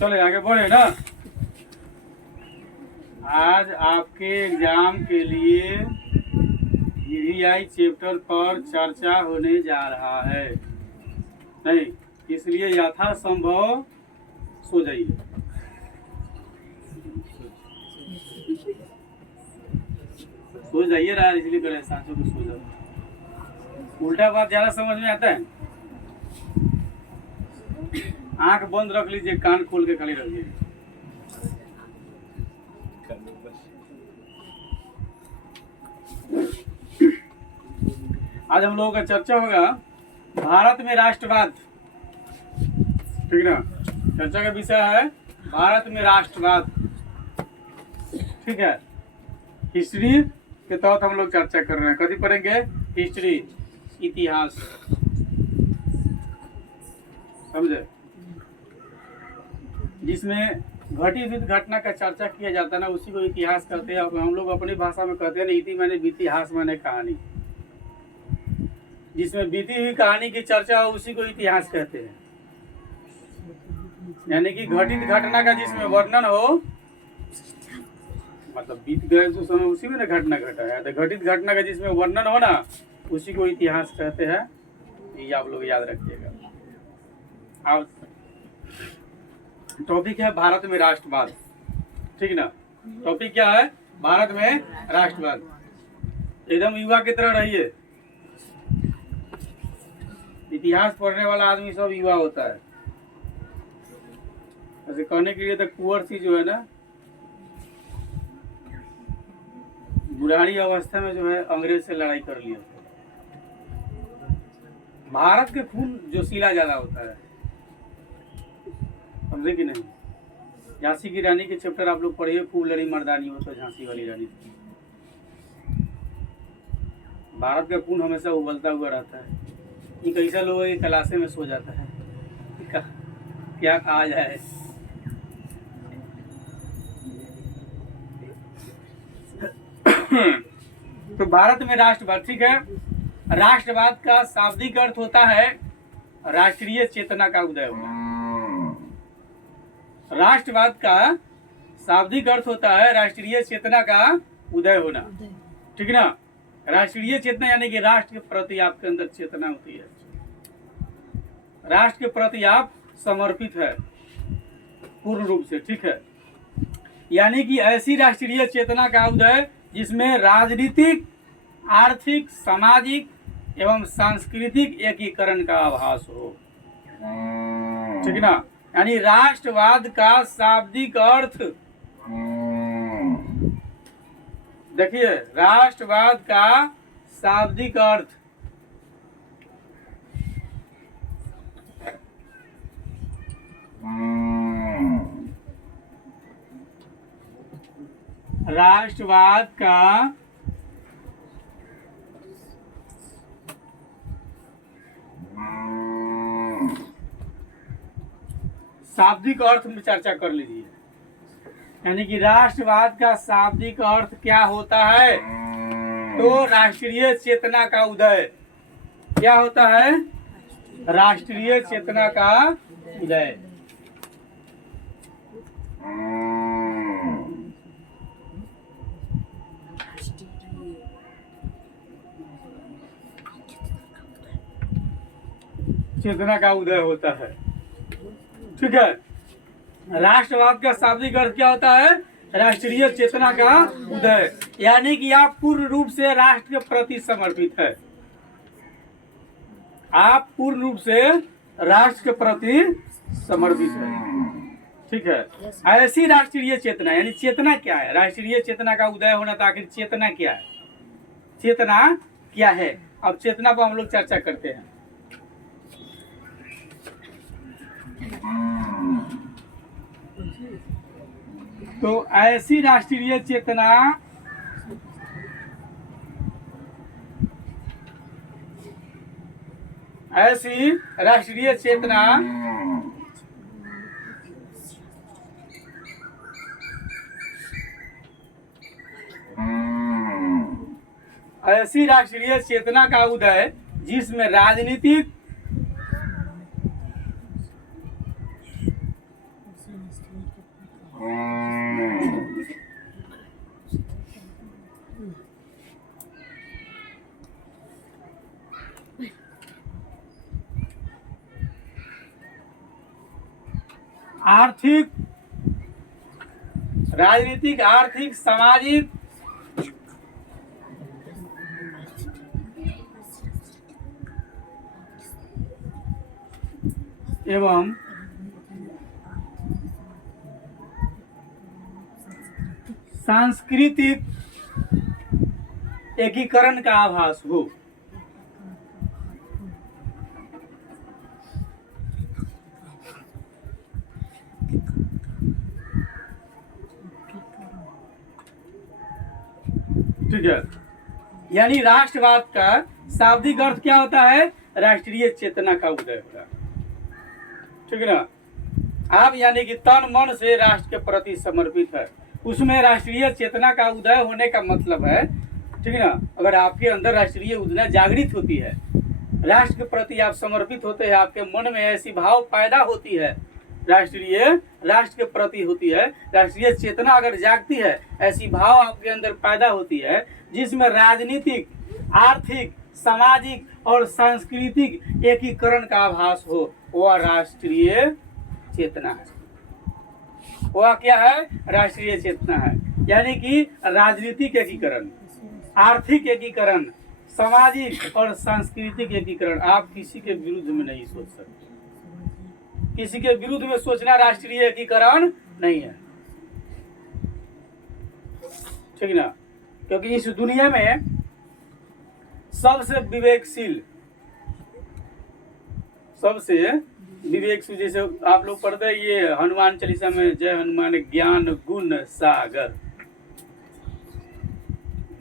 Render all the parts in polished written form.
चले आगे बढ़े ना। आज आपके एग्जाम के लिए ईवीआई चैप्टर पर चर्चा होने जा रहा है, नहीं इसलिए यथासंभव सो जाइए। सो जाइए रहा, इसलिए करे सांसों को सो जाओ। उल्टा बात ज्यादा समझ में आता है। आंख बंद रख लीजिए, कान खोल के खाली रखिए। आज हम लोगों का चर्चा होगा भारत में राष्ट्रवाद, ठीक ना। चर्चा का विषय है भारत में राष्ट्रवाद, ठीक है। हिस्ट्री के तहत हम लोग चर्चा कर रहे हैं। कभी पढ़ेंगे हिस्ट्री, इतिहास, समझे, जिसमें घटित घटना का चर्चा किया जाता है ना, उसी को इतिहास कहते हैं। हम लोग अपनी भाषा में कहते हैं ना, इति माने इतिहास माने कहानी। जिसमें बीती हुई कहानी की चर्चा हो उसी को इतिहास कहते हैं। यानी कि घटित घटना का जिसमें वर्णन हो, मतलब बीत गए जो समय उसी में ना घटना घटा है, तो घटित घटना का जिसमें वर्णन हो ना, उसी को इतिहास कहते हैं। ये आप लोग याद रखिएगा। अब टॉपिक है भारत में राष्ट्रवाद, ठीक ना। टॉपिक क्या है? भारत में राष्ट्रवाद। एकदम युवा की तरह रहिए। इतिहास पढ़ने वाला आदमी सब युवा होता है। ऐसे कहने के लिए तो कुंवर सिंह जो है ना, बुढ़ारी अवस्था में जो है अंग्रेज से लड़ाई कर लिया। भारत के खून जोशीला ज्यादा होता है, समझे कि नहीं। झांसी की रानी के चैप्टर आप लोग पढ़िए, खूब लड़ी मर्दानी हो तो झांसी वाली रानी। भारत का खून हमेशा उबलता हुआ रहता है। ये कैसा लोग एक क्लासे में सो जाता है, क्या कहा जाए। तो भारत में राष्ट्रवाद, ठीक है। राष्ट्रवाद का शाब्दिक अर्थ होता है राष्ट्रीय चेतना का उदय होना। राष्ट्रवाद का शाब्दिक अर्थ होता है राष्ट्रीय चेतना का उदय होना, ठीक ना। राष्ट्रीय चेतना यानी कि राष्ट्र के प्रति आपके अंदर चेतना होती है, राष्ट्र के प्रति आप समर्पित है पूर्ण रूप से, ठीक है। यानी कि ऐसी राष्ट्रीय चेतना का उदय जिसमें राजनीतिक, आर्थिक, सामाजिक एवं सांस्कृतिक एकीकरण का आभास हो, ठीक ना। यानी राष्ट्रवाद का शाब्दिक अर्थ, देखिए राष्ट्रवाद का शाब्दिक अर्थ राष्ट्रवाद का शाब्दिक अर्थ में चर्चा कर लीजिए। यानी कि राष्ट्रवाद का शाब्दिक अर्थ क्या होता है? तो राष्ट्रीय चेतना का उदय। क्या होता है? राष्ट्रीय चेतना का उदय। चेतना का उदय होता है, ठीक है। राष्ट्रवाद का शाब्दिक अर्थ क्या होता है? राष्ट्रीय चेतना का उदय। यानी कि आप पूर्ण रूप से राष्ट्र के प्रति समर्पित है। आप पूर्ण रूप से राष्ट्र के प्रति समर्पित है, ठीक है। ऐसी राष्ट्रीय चेतना, यानी चेतना क्या है? राष्ट्रीय चेतना का उदय होना, तो आखिर चेतना क्या है? चेतना क्या है? अब चेतना पर हम लोग चर्चा करते हैं। तो ऐसी राष्ट्रीय चेतना ऐसी राष्ट्रीय चेतना ऐसी राष्ट्रीय चेतना का उदय जिसमें राजनीतिक, आर्थिक, राजनीतिक, आर्थिक, सामाजिक एवं सांस्कृतिक एकीकरण का आभास हो। ठीक है, यानी राष्ट्रवाद का शाब्दिक अर्थ क्या होता है? राष्ट्रीय चेतना का उदय होगा। ठीक है ना। आप यानी कि तन मन से राष्ट्र के प्रति समर्पित है, उसमें राष्ट्रीय चेतना का उदय होने का मतलब है, ठीक है ना, अगर आपके अंदर राष्ट्रीय उदय जागृत होती है, राष्ट्र के प्रति आप समर्पित होते हैं, आपके मन में ऐसी भाव पैदा होती है, राष्ट्र के प्रति होती है, राष्ट्रीय चेतना अगर जागती है, ऐसी भाव आपके अंदर पैदा होती है जिसमें राजनीतिक, आर्थिक, सामाजिक और सांस्कृतिक एकीकरण का आभास हो, वह राष्ट्रीय चेतना है। वह क्या है? राष्ट्रीय चेतना है। यानी कि राजनीतिक एकीकरण, आर्थिक एकीकरण, सामाजिक और सांस्कृतिक एकीकरण। आप किसी के विरुद्ध में नहीं सोच सकते, किसी के विरुद्ध में सोचना राष्ट्रीय एकीकरण नहीं है। ठीक ना, क्योंकि इस दुनिया में सबसे विवेकशील, जैसे आप लोग पढ़ते हैं ये हनुमान चालीसा में, जय हनुमान ज्ञान गुण सागर,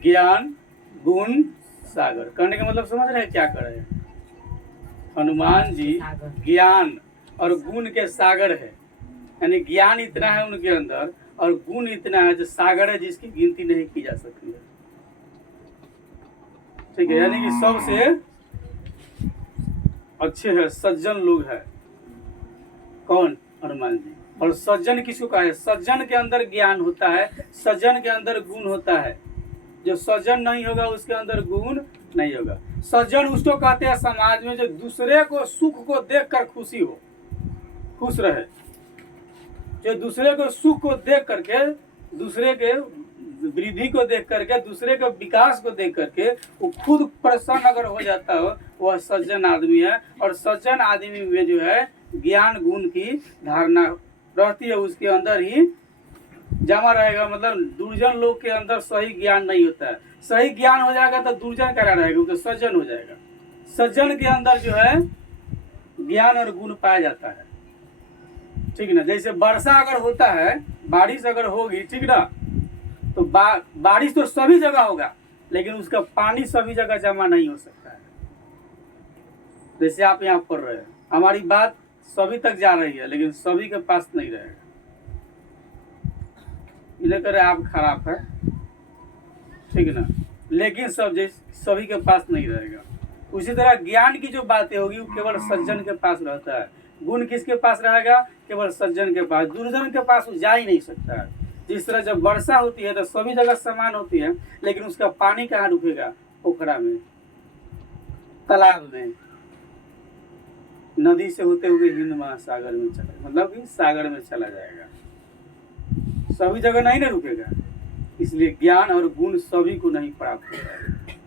ज्ञान गुण सागर करने का मतलब समझ रहे हैं क्या कर रहे हैं? हनुमान जी ज्ञान और गुण के सागर है, यानी ज्ञान इतना है उनके अंदर और गुण इतना है जो सागर है, जिसकी गिनती नहीं की जा सकती है। ठीक है, यानी कि सबसे अच्छे हैं, सज्जन लोग हैं। कौन? हनुमान जी। और सज्जन किसको कहा है? सज्जन के अंदर ज्ञान होता है, सज्जन के अंदर गुण होता है। जो सज्जन नहीं होगा उसके अंदर गुण नहीं होगा। सज्जन उसको कहते हैं समाज में जो दूसरे को सुख को देखकर खुशी हो, खुश रहे, जो दूसरे को सुख को देख करके, दूसरे के वृद्धि को देख करके, दूसरे के विकास को देख करके वो खुद प्रसन्न अगर हो जाता हो, वह सज्जन आदमी है। और सज्जन आदमी में जो है ज्ञान गुण की धारणा रहती है, उसके अंदर ही जमा रहेगा। मतलब दुर्जन लोग के अंदर सही ज्ञान नहीं होता है। सही ज्ञान हो जाएगा तो दुर्जन करा रहेगा, तो सज्जन हो जाएगा। सज्जन के अंदर जो है ज्ञान और गुण पाया जाता है। ठीक ना, जैसे वर्षा अगर होता है, बारिश अगर होगी, ठीक ना, तो बारिश तो सभी जगह होगा, लेकिन उसका पानी सभी जगह जमा नहीं हो सकता है। जैसे आप यहाँ पढ़ रहे हैं, हमारी बात सभी तक जा रही है, लेकिन सभी के पास नहीं रहेगा। इन्हें करे आप खराब है, ठीक है ना, लेकिन सभी के पास नहीं रहेगा। उसी तरह ज्ञान की जो बातें होगी वो केवल सज्जन के पास रहता है। गुण किसके पास रहेगा? केवल सज्जन के पास। दुर्जन के पास वो जा ही नहीं सकता है। जिस तरह जब वर्षा होती है तो सभी जगह समान होती है, लेकिन उसका पानी कहाँ रुकेगा? पोखरा में, तालाब में, नदी से होते हुए हिंद महासागर में चला, मतलब कि सागर में चला जाएगा। सभी जगह नहीं ना रुकेगा। इसलिए ज्ञान और गुण सभी को नहीं प्राप्त होता है।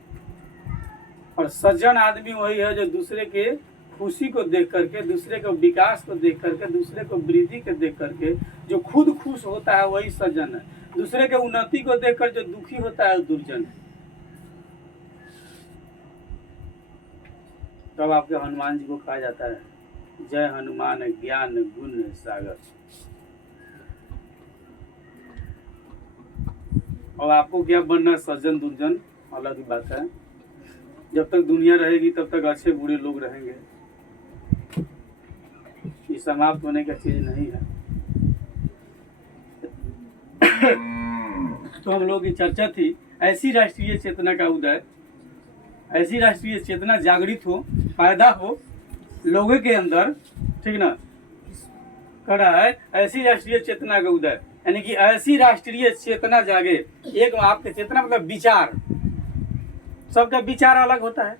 और सज्जन आदमी वही है जो दूसरे के खुशी को देख करके, दूसरे के विकास को देख करके, दूसरे को वृद्धि को देख करके जो खुद खुश होता है वही सज्जन है। दूसरे के उन्नति को देखकर जो दुखी होता है वो दुर्जन है। तब आपके हनुमान जी को कहा जाता है जय हनुमान ज्ञान गुण सागर। और आपको क्या बनना, सज्जन दुर्जन अलग ही बात है। जब तक दुनिया रहेगी तब तक अच्छे बुरे लोग रहेंगे, ये समाप्त होने का चीज नहीं है। तो हम लोग की चर्चा थी ऐसी राष्ट्रीय चेतना का उदय, ऐसी राष्ट्रीय चेतना जागृत हो, पैदा हो लोगों के अंदर, ठीक ना, करा है ऐसी राष्ट्रीय चेतना का उदय, यानी कि ऐसी राष्ट्रीय चेतना जागे। एक आपके चेतना मतलब विचार, सबका विचार अलग होता है,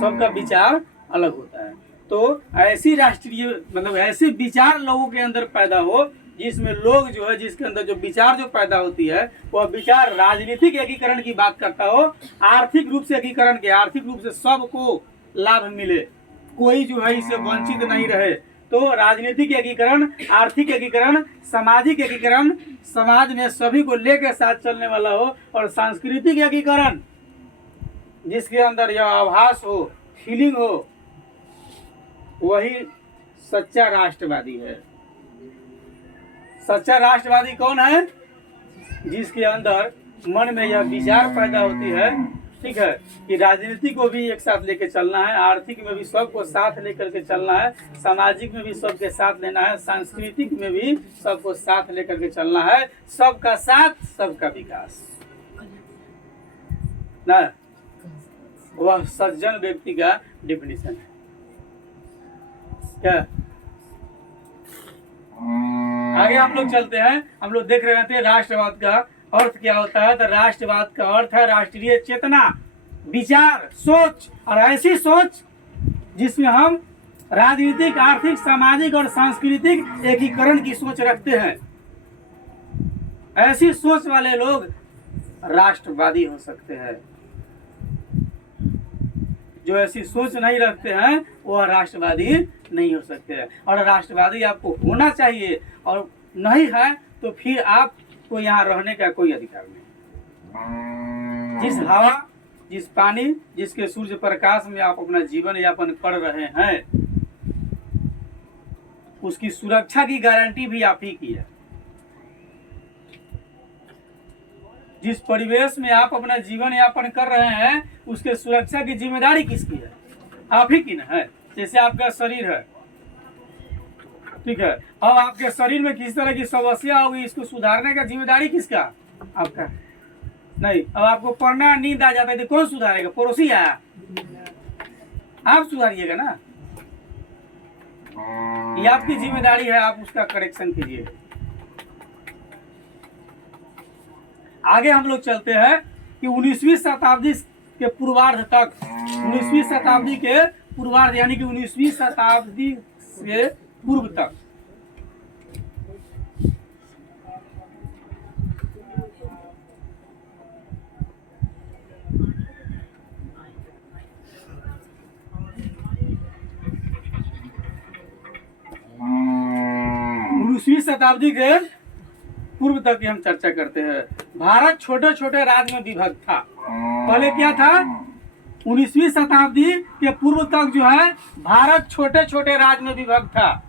सबका विचार अलग होता है। तो तो ऐसी राष्ट्रीय मतलब ऐसे विचार लोगों के अंदर पैदा हो जिसमें लोग जो है जिसके अंदर जो विचार जो पैदा होती है वह विचार राजनीतिक एकीकरण की बात करता हो, आर्थिक रूप से एकीकरण के, आर्थिक रूप से सबको लाभ मिले, कोई जो है इससे वंचित नहीं रहे। तो राजनीतिक एकीकरण, आर्थिक एकीकरण, सामाजिक एकीकरण, समाज में सभी को लेकर साथ चलने वाला हो, और सांस्कृतिक एकीकरण जिसके अंदर यह आभास हो, फीलिंग हो, वही सच्चा राष्ट्रवादी है। सच्चा राष्ट्रवादी कौन है? जिसके अंदर मन में यह विचार पैदा होती है, ठीक है, कि राजनीति को भी एक साथ लेके चलना है, आर्थिक में भी सबको साथ लेकर के चलना है, सामाजिक में भी सबके साथ लेना है, सांस्कृतिक में भी सबको साथ लेकर के चलना है, सबका साथ सबका विकास ना, वह सज्जन व्यक्ति का डिफिनेशन है। क्या आगे हम लोग चलते हैं, हम लोग देख रहे थे राष्ट्रवाद का अर्थ क्या होता है। तो राष्ट्रवाद का अर्थ है राष्ट्रीय चेतना, विचार, सोच, और ऐसी सोच जिसमें हम राजनीतिक, आर्थिक, सामाजिक और सांस्कृतिक एकीकरण की सोच रखते हैं। ऐसी सोच वाले लोग राष्ट्रवादी हो सकते हैं। जो ऐसी सोच नहीं रखते हैं वह राष्ट्रवादी नहीं हो सकते हैं। और राष्ट्रवादी आपको होना चाहिए, और नहीं है तो फिर आपको यहाँ रहने का कोई अधिकार नहीं। जिस हवा, जिस पानी, जिसके सूर्य प्रकाश में आप अपना जीवन यापन कर रहे हैं, उसकी सुरक्षा की गारंटी भी आप ही की है। जिस परिवेश में आप अपना जीवन यापन कर रहे हैं उसके सुरक्षा की जिम्मेदारी किसकी है? आप ही की ना है। जैसे आपका शरीर है, ठीक है, अब आपके शरीर में किस तरह की समस्या होगी, इसको सुधारने का जिम्मेदारी किसका? आपका नहीं। अब आपको पढ़ना नींद आ जाता है तो कौन सुधारेगा? पड़ोसी आया, आप सुधारिएगा ना, ये आपकी जिम्मेदारी है, आप उसका करेक्शन कीजिए। आगे हम लोग चलते हैं कि 19वीं शताब्दी के पूर्वार्ध तक, 19वीं शताब्दी के पूर्वार्ध यानी कि 19वीं शताब्दी से पूर्व तक शताब्दी के पूर्व तक की हम चर्चा करते हैं। भारत छोटे छोटे राज्य में विभक्त था। पहले क्या था? 19वीं शताब्दी के पूर्व तक जो है भारत छोटे छोटे राज्य में विभक्त था।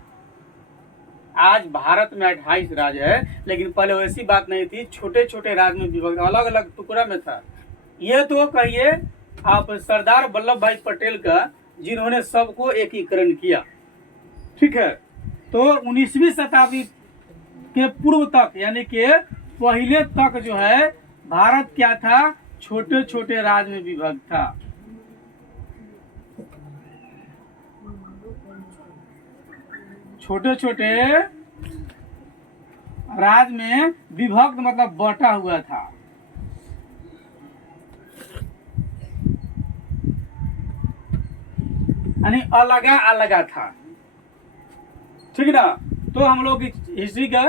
आज भारत में 28 राज्य है, लेकिन पहले वैसी बात नहीं थी, छोटे छोटे राज्य में विभक्त, अलग अलग टुकड़ा में था। ये तो कहिए आप सरदार वल्लभ भाई पटेल का, जिन्होंने सबको एकीकरण किया, ठीक है। तो 19वीं शताब्दी के पूर्व तक यानी कि पहले तक जो है भारत क्या था? छोटे छोटे राज्य में विभक्त था। छोटे छोटे राज्य में विभक्त मतलब बटा हुआ था। यानी अलगा अलगा था, ठीक ना। तो हम लोग हिस्ट्री का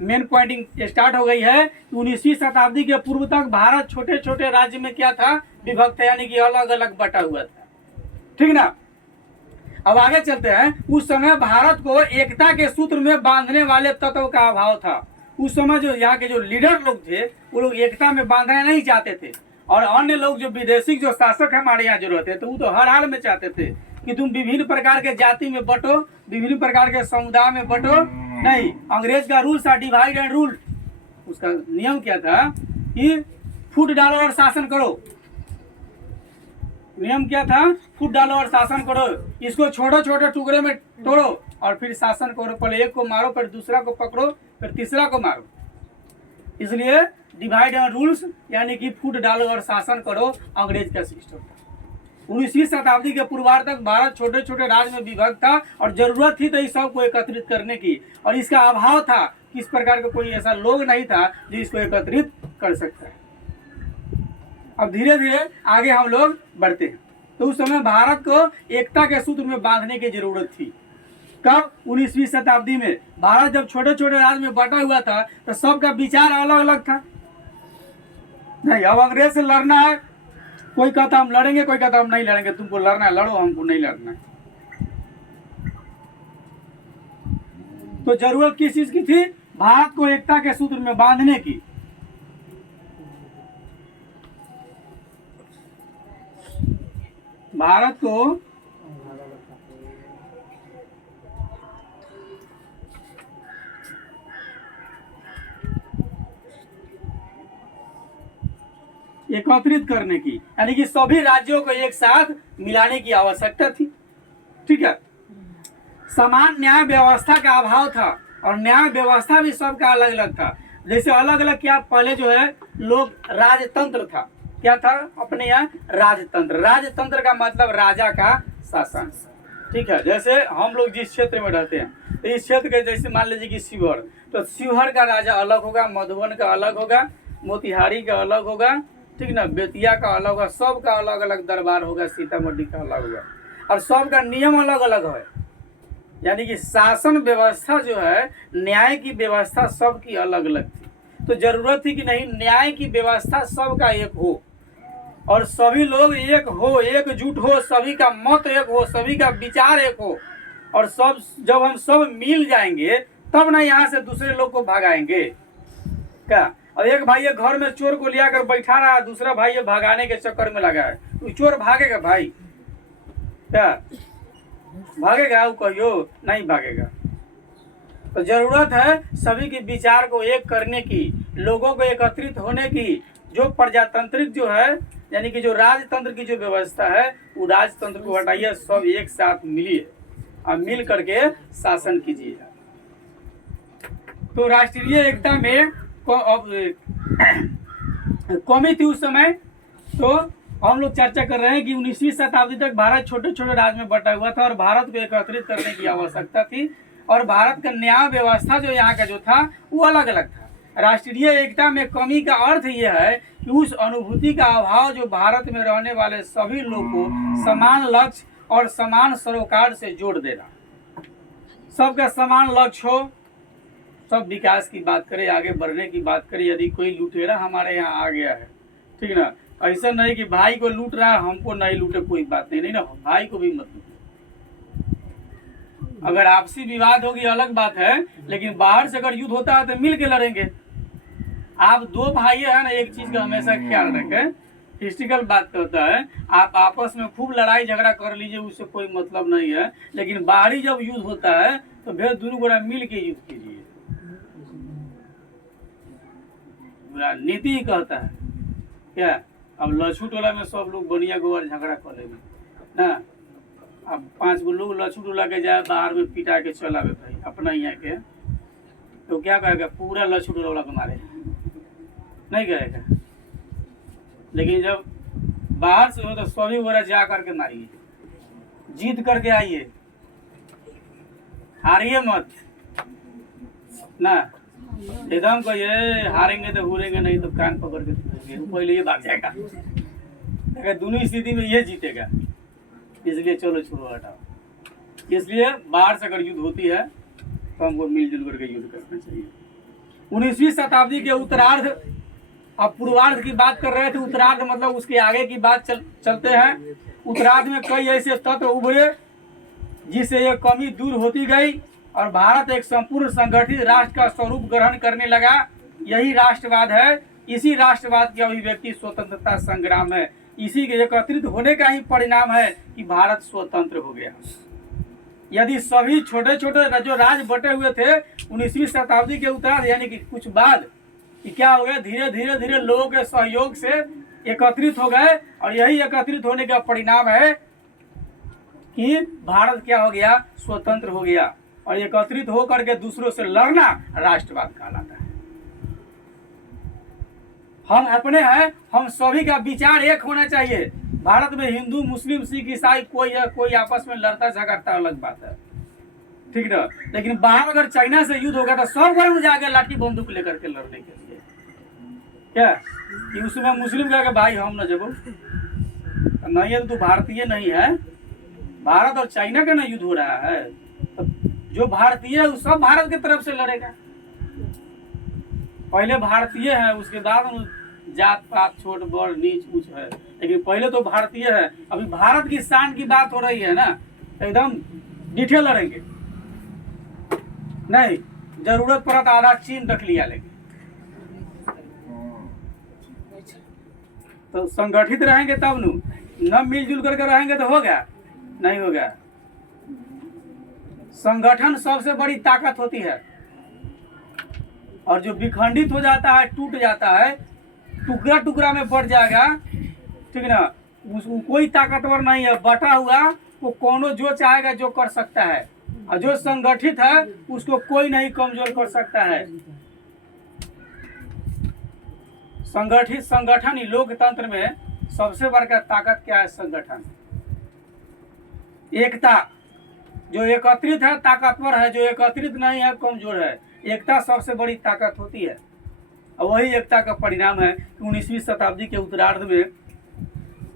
मेन पॉइंटिंग स्टार्ट हो गई है। 19वीं शताब्दी के पूर्व तक भारत छोटे छोटे राज्य में क्या था? विभक्त, यानी कि अलग अलग बटा हुआ था, ठीक ना। अब आगे चलते हैं। उस समय भारत को एकता के सूत्र में बांधने वाले तत्व का अभाव था। उस समय जो यहाँ के जो लीडर लोग थे वो लोग एकता में बांधना नहीं चाहते थे, और अन्य लोग जो विदेशी जो शासक हमारे यहाँ जो रहते थे वो तो हर हाल में चाहते थे कि तुम विभिन्न प्रकार के जाति में बटो, विभिन्न प्रकार के समुदाय में बटो। नहीं, अंग्रेज का रूल्स था डिवाइड एंड रूल। उसका नियम क्या था कि फूट डालो और शासन करो। नियम क्या था? फूट डालो और शासन करो। इसको छोटे छोटे टुकड़े में तोड़ो और फिर शासन करो। पहले एक को मारो, फिर दूसरा को पकड़ो, फिर तीसरा को मारो। इसलिए डिवाइड एंड रूल्स यानी कि फूट डालो और शासन करो अंग्रेज का सिस्टम था। 19वीं शताब्दी के पूर्वार्ध तक भारत छोटे छोटे राज्य में विभक्त था और जरूरत थी तो इस सबको एकत्रित करने की, और इसका अभाव था। किस प्रकार का कोई ऐसा लोग नहीं था जो इसको एकत्रित कर सकता है। अब धीरे धीरे आगे हम लोग बढ़ते हैं। तो उस समय भारत को एकता के सूत्र में बांधने की जरूरत थी। कब? 19वीं शताब्दी में। भारत जब छोटे छोटे राज्य में बटा हुआ था तो सबका विचार अलग अलग था। नहीं, अब अंग्रेज से लड़ना है, कोई कहता हम लड़ेंगे, कोई कहता हम नहीं लड़ेंगे। तुमको लड़ना है लड़ो, हमको नहीं लड़ना है। तो जरूरत किस चीज की थी? भारत को एकता के सूत्र में बांधने की। भारत को एकत्रित करने की, यानी कि सभी राज्यों को एक साथ मिलाने की आवश्यकता थी। ठीक है। समान न्याय व्यवस्था का अभाव था और न्याय व्यवस्था भी सबका अलग अलग था। जैसे अलग अलग क्या, पहले जो है लोग राजतंत्र था। क्या था अपने यहाँ? राजतंत्र। राजतंत्र का मतलब राजा का शासन। ठीक है। जैसे हम लोग जिस क्षेत्र में रहते हैं, तो इस क्षेत्र के जैसे मान लीजिए कि शिवहर, तो शिवहर का राजा अलग होगा, मधुबन का अलग होगा, मोतिहारी का अलग होगा, ठीक ना, बेतिया का अलग होगा, सबका अलग अलग दरबार होगा, सीतामढ़ी का अलग होगा, और सबका नियम अलग अलग है। यानी कि शासन व्यवस्था जो है, न्याय की व्यवस्था सबकी अलग अलग थी। तो जरूरत थी कि नहीं, न्याय की व्यवस्था सबका एक हो और सभी लोग एक हो, एकजुट हो, सभी का मत एक हो, सभी का विचार एक हो, और सब जब हम सब मिल जाएंगे तब ना यहाँ से दूसरे लोग को भगाएंगे। क्या? और एक भाई ये घर में चोर को लिया कर बैठा रहा है, दूसरा भाई ये भगाने के चक्कर में लगा है, तो चोर भागेगा भाई? क्या भागेगा? वो कहियो नहीं भागेगा। तो जरूरत है सभी के विचार को एक करने की, लोगों को एकत्रित होने की। जो प्रजातांत्रिक जो है, यानी कि जो राजतंत्र की जो व्यवस्था है, वो राजतंत्र को हटाइए, सब एक साथ मिलिए और मिल करके शासन कीजिए। तो राष्ट्रीय एकता में कमी थी उस समय। तो हम लोग चर्चा कर रहे हैं कि 19वीं शताब्दी तक भारत छोटे छोटे राज्य में बटा हुआ था और भारत को एकत्रित करने की आवश्यकता थी। और भारत का न्याय व्यवस्था जो यहाँ का जो था वो अलग अलग था। राष्ट्रीय एकता में कमी का अर्थ यह है कि उस अनुभूति का अभाव जो भारत में रहने वाले सभी लोग को समान लक्ष्य और समान सरोकार से जोड़ देना। सबका समान लक्ष्य हो, सब विकास की बात करें, आगे बढ़ने की बात करें। यदि कोई लुटेरा हमारे यहाँ आ गया है, ठीक ना, ऐसा नहीं कि भाई को लूट रहा है हमको नहीं लूटे, कोई बात नहीं, नहीं ना, भाई को भी मत लूटे। अगर आपसी विवाद होगी अलग बात है, लेकिन बाहर से अगर युद्ध होता है तो मिल के लड़ेंगे। आप दो भाई है ना, एक चीज का हमेशा ख्याल रखें, हिस्ट्रिकल बात होता है, आप आपस में खूब लड़ाई झगड़ा कर लीजिए, उससे कोई मतलब नहीं है, लेकिन बाहरी जब युद्ध होता है तो फिर दोनों गोरा मिल के युद्ध कीजिए। नीति ही कहता है क्या? अब लछू टोला में सब लोग बनिया गोबर झगड़ा कर लेंगे ना, अब 5 गो लोग लछू टोला के जाए बाहर में पिटा के चल आवे भाई अपना यहाँ के, तो क्या कहेगा? पूरा लछू टोला को मारे, नहीं कहेगा। लेकिन जब बाहर से हो तो सभी गोरा जा करके मारिए, जीत करके आइए, हारिए मत ना। एकदम कहिए हारेंगे तो हुरेंगे, नहीं तो कान पकड़ के पहले ये भाग जाएगा। अगर दोनों स्थिति में ये जीतेगा, इसलिए चलो छोड़ो हटाओ। इसलिए बाहर से अगर युद्ध होती है तो हमको मिलजुल करके युद्ध करना चाहिए। 19वीं शताब्दी के उत्तरार्ध, अब पूर्वार्ध की बात कर रहे थे, उत्तरार्ध मतलब उसके आगे की बात चलते हैं। उत्तरार्ध में कई ऐसे तत्व उभरे जिससे ये कमी दूर होती गई और भारत एक संपूर्ण संगठित राष्ट्र का स्वरूप ग्रहण करने लगा। यही राष्ट्रवाद है। इसी राष्ट्रवाद की अभिव्यक्ति स्वतंत्रता संग्राम है। इसी के एकत्रित होने का ही परिणाम है कि भारत स्वतंत्र हो गया। यदि सभी छोटे छोटे जो राज्य बटे हुए थे 19वीं शताब्दी के उत्तरार्ध यानी कि कुछ बाद, कि क्या हो गया, धीरे धीरे धीरे लोगों के सहयोग से एकत्रित हो गए और यही एकत्रित होने का परिणाम है कि भारत क्या हो गया, स्वतंत्र हो गया। और एकत्रित होकर के दूसरों से लड़ना राष्ट्रवाद कहलाता है। हम अपने हैं, हम सभी का विचार एक होना चाहिए। भारत में हिंदू मुस्लिम सिख ईसाई कोई आपस में लड़ता झगड़ता अलग बात है, ठीक ना। लेकिन बाहर अगर चाइना से युद्ध होगा तो सब घर में जाके लाठी बंदूक लेकर के लड़ने के लिए क्या कि उसमें मुस्लिम कहेगा भाई हम न जबो, नहीं है तो तू भारतीय नहीं है। भारत और चाइना का ना युद्ध हो रहा है, तो जो भारतीय है वो सब भारत की तरफ से लड़ेगा। पहले भारतीय है, उसके बाद जात पात छोट बड़ नीच ऊंच है, लेकिन पहले तो भारतीय है। अभी भारत की शान की बात हो रही है ना, एकदम डिटेल लड़ेंगे। नहीं जरूरत पड़ा तो आधा चीन रख लिया, लेकिन तो संगठित रहेंगे तब न मिलजुल करके रहेंगे तो होगा, नहीं होगा। संगठन सबसे बड़ी ताकत होती है, और जो विखंडित हो जाता है, टूट जाता है, टुकड़ा टुकड़ा में बढ़ जाएगा, ठीक ना, उसको कोई ताकतवर नहीं है। बटा हुआ वो कोनो जो चाहेगा जो कर सकता है, और जो संगठित है उसको कोई नहीं कमजोर कर सकता है। संगठित संगठन ही लोकतंत्र में सबसे बड़का ताकत क्या है? संगठन, एकता। जो एकत्रित है ताकतवर है, जो एकत्रित नहीं है कमजोर है। एकता सबसे बड़ी ताकत होती है, और वही एकता का परिणाम है कि 19वीं शताब्दी के उत्तरार्ध में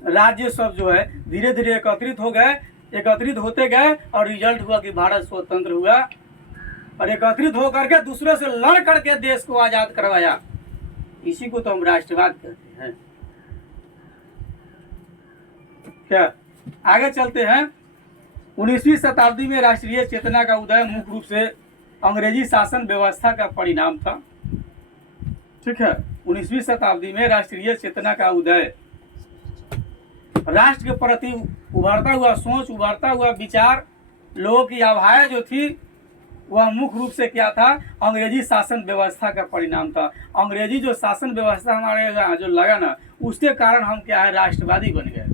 राज्य सब जो है धीरे धीरे एकत्रित हो गए, एकत्रित होते गए, और रिजल्ट हुआ कि भारत स्वतंत्र हुआ, और एकत्रित होकर के दूसरे से लड़ करके देश को आजाद करवाया। इसी को तो हम राष्ट्रवाद कहते हैं। क्या आगे चलते हैं। 19वीं शताब्दी में राष्ट्रीय चेतना का उदय मुख्य रूप से अंग्रेजी शासन व्यवस्था का परिणाम था। ठीक है, 19वीं शताब्दी में राष्ट्रीय चेतना का उदय, राष्ट्र के प्रति उभरता हुआ सोच, उभरता हुआ विचार, लोगों की आवाज़ जो थी वह मुख्य रूप से क्या था? अंग्रेजी शासन व्यवस्था का परिणाम था। अंग्रेजी जो शासन व्यवस्था हमारे यहाँ जो लगा ना, उसके कारण हम क्या है? राष्ट्रवादी बन गए।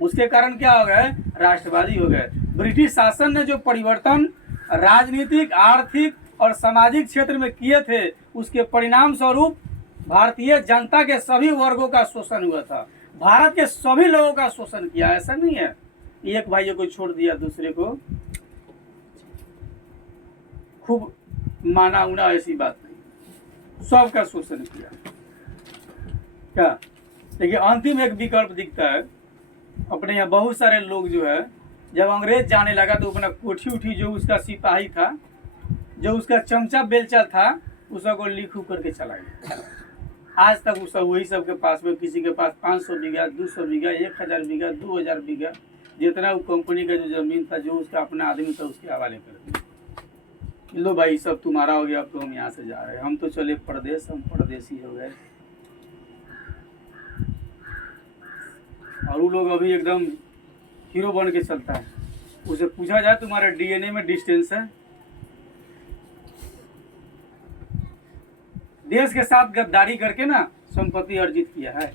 उसके कारण क्या हो गए? राष्ट्रवादी हो गए। ब्रिटिश शासन ने जो परिवर्तन राजनीतिक, आर्थिक और सामाजिक क्षेत्र में किए थे, उसके परिणाम स्वरूप भारतीय जनता के सभी वर्गों का शोषण हुआ था। भारत के सभी लोगों का शोषण किया। ऐसा नहीं है एक भाइयों को छोड़ दिया, दूसरे को खूब माना उना, ऐसी बात नहीं, सबका शोषण किया। क्या देखिए, अंतिम एक विकल्प दिखता है अपने यहाँ। बहुत सारे लोग जो है, जब अंग्रेज जाने लगा तो अपना कोठी उठी जो उसका सिपाही था, जो उसका चमचा बेलचा था, उस सबको लिख करके चला गया। आज तक वो सब वही सबके पास में, किसी के पास 500 बीघा, 200 बीघा, 1000 बीघा, 2000 बीघा, जितना वो कंपनी का जो जमीन था, जो उसका अपना आदमी था, उसके हवाले कर दिया। लो भाई सब तुम्हारा हो गया, अब तो हम यहाँ से जा रहे हैं, हम तो चले परदेश, हम परदेसी हो गए। और वो लोग अभी एकदम हीरो बन के चलता है। उसे पूछा जाए तुम्हारे डीएनए में डिस्टेंस है? देश के साथ गद्दारी करके ना संपत्ति अर्जित किया है।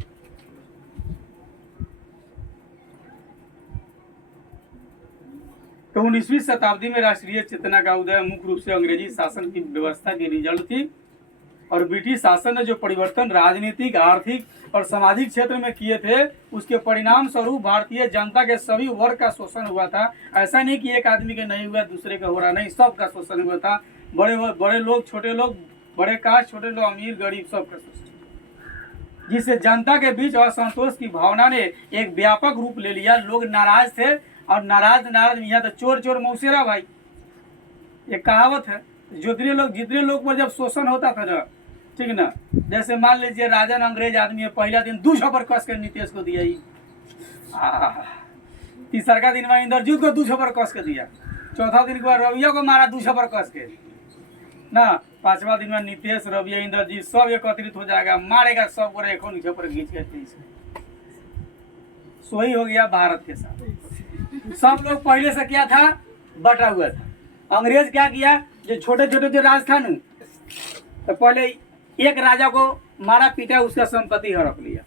तो 19वीं शताब्दी में राष्ट्रीय चेतना का उदय मुख्य रूप से अंग्रेजी शासन की व्यवस्था की रिजल्ट थी, और ब्रिटिश शासन ने जो परिवर्तन राजनीतिक, आर्थिक और सामाजिक क्षेत्र में किए थे, उसके परिणाम स्वरूप भारतीय जनता के सभी वर्ग का शोषण हुआ था। ऐसा नहीं कि एक आदमी के नहीं हुआ, दूसरे का हो रहा, नहीं, सबका शोषण हुआ था। बड़े लोग, छोटे लोग, बड़े कास्ट, छोटे लोग, अमीर गरीब, सबका शोषण, जिससे जनता के बीच असंतोष की भावना ने एक व्यापक रूप ले लिया। लोग नाराज थे, और नाराज यहाँ तो चोर चोर मौसेरा भाई, ये कहावत है। जितने लोग पर जब शोषण होता था ना, ठीक ना, जैसे मान लीजिए राजन अंग्रेज आदमी है, पहला दिन 2 छप्पर कस के नीतीश को दिया ही, तीसरा दिन में इंद्रजीत को 2 छप्पर कस के दिया, चौथा दिन के बाद रविया को मारा 2 छप्पर कस के ना, 5वां दिन में नीतीश, रविया, इंद्रजीत सब एकत्रित हो जाएगा, मारेगा सब को, एक नीचे पर खींच के। सोई हो गया भारत के साथ। सब लोग पहले से क्या था? बटा हुआ था। अंग्रेज क्या किया? जो छोटे छोटे जो राज था न, तो पहले एक राजा को मारा पीटा, उसका संपत्ति हड़प लिया।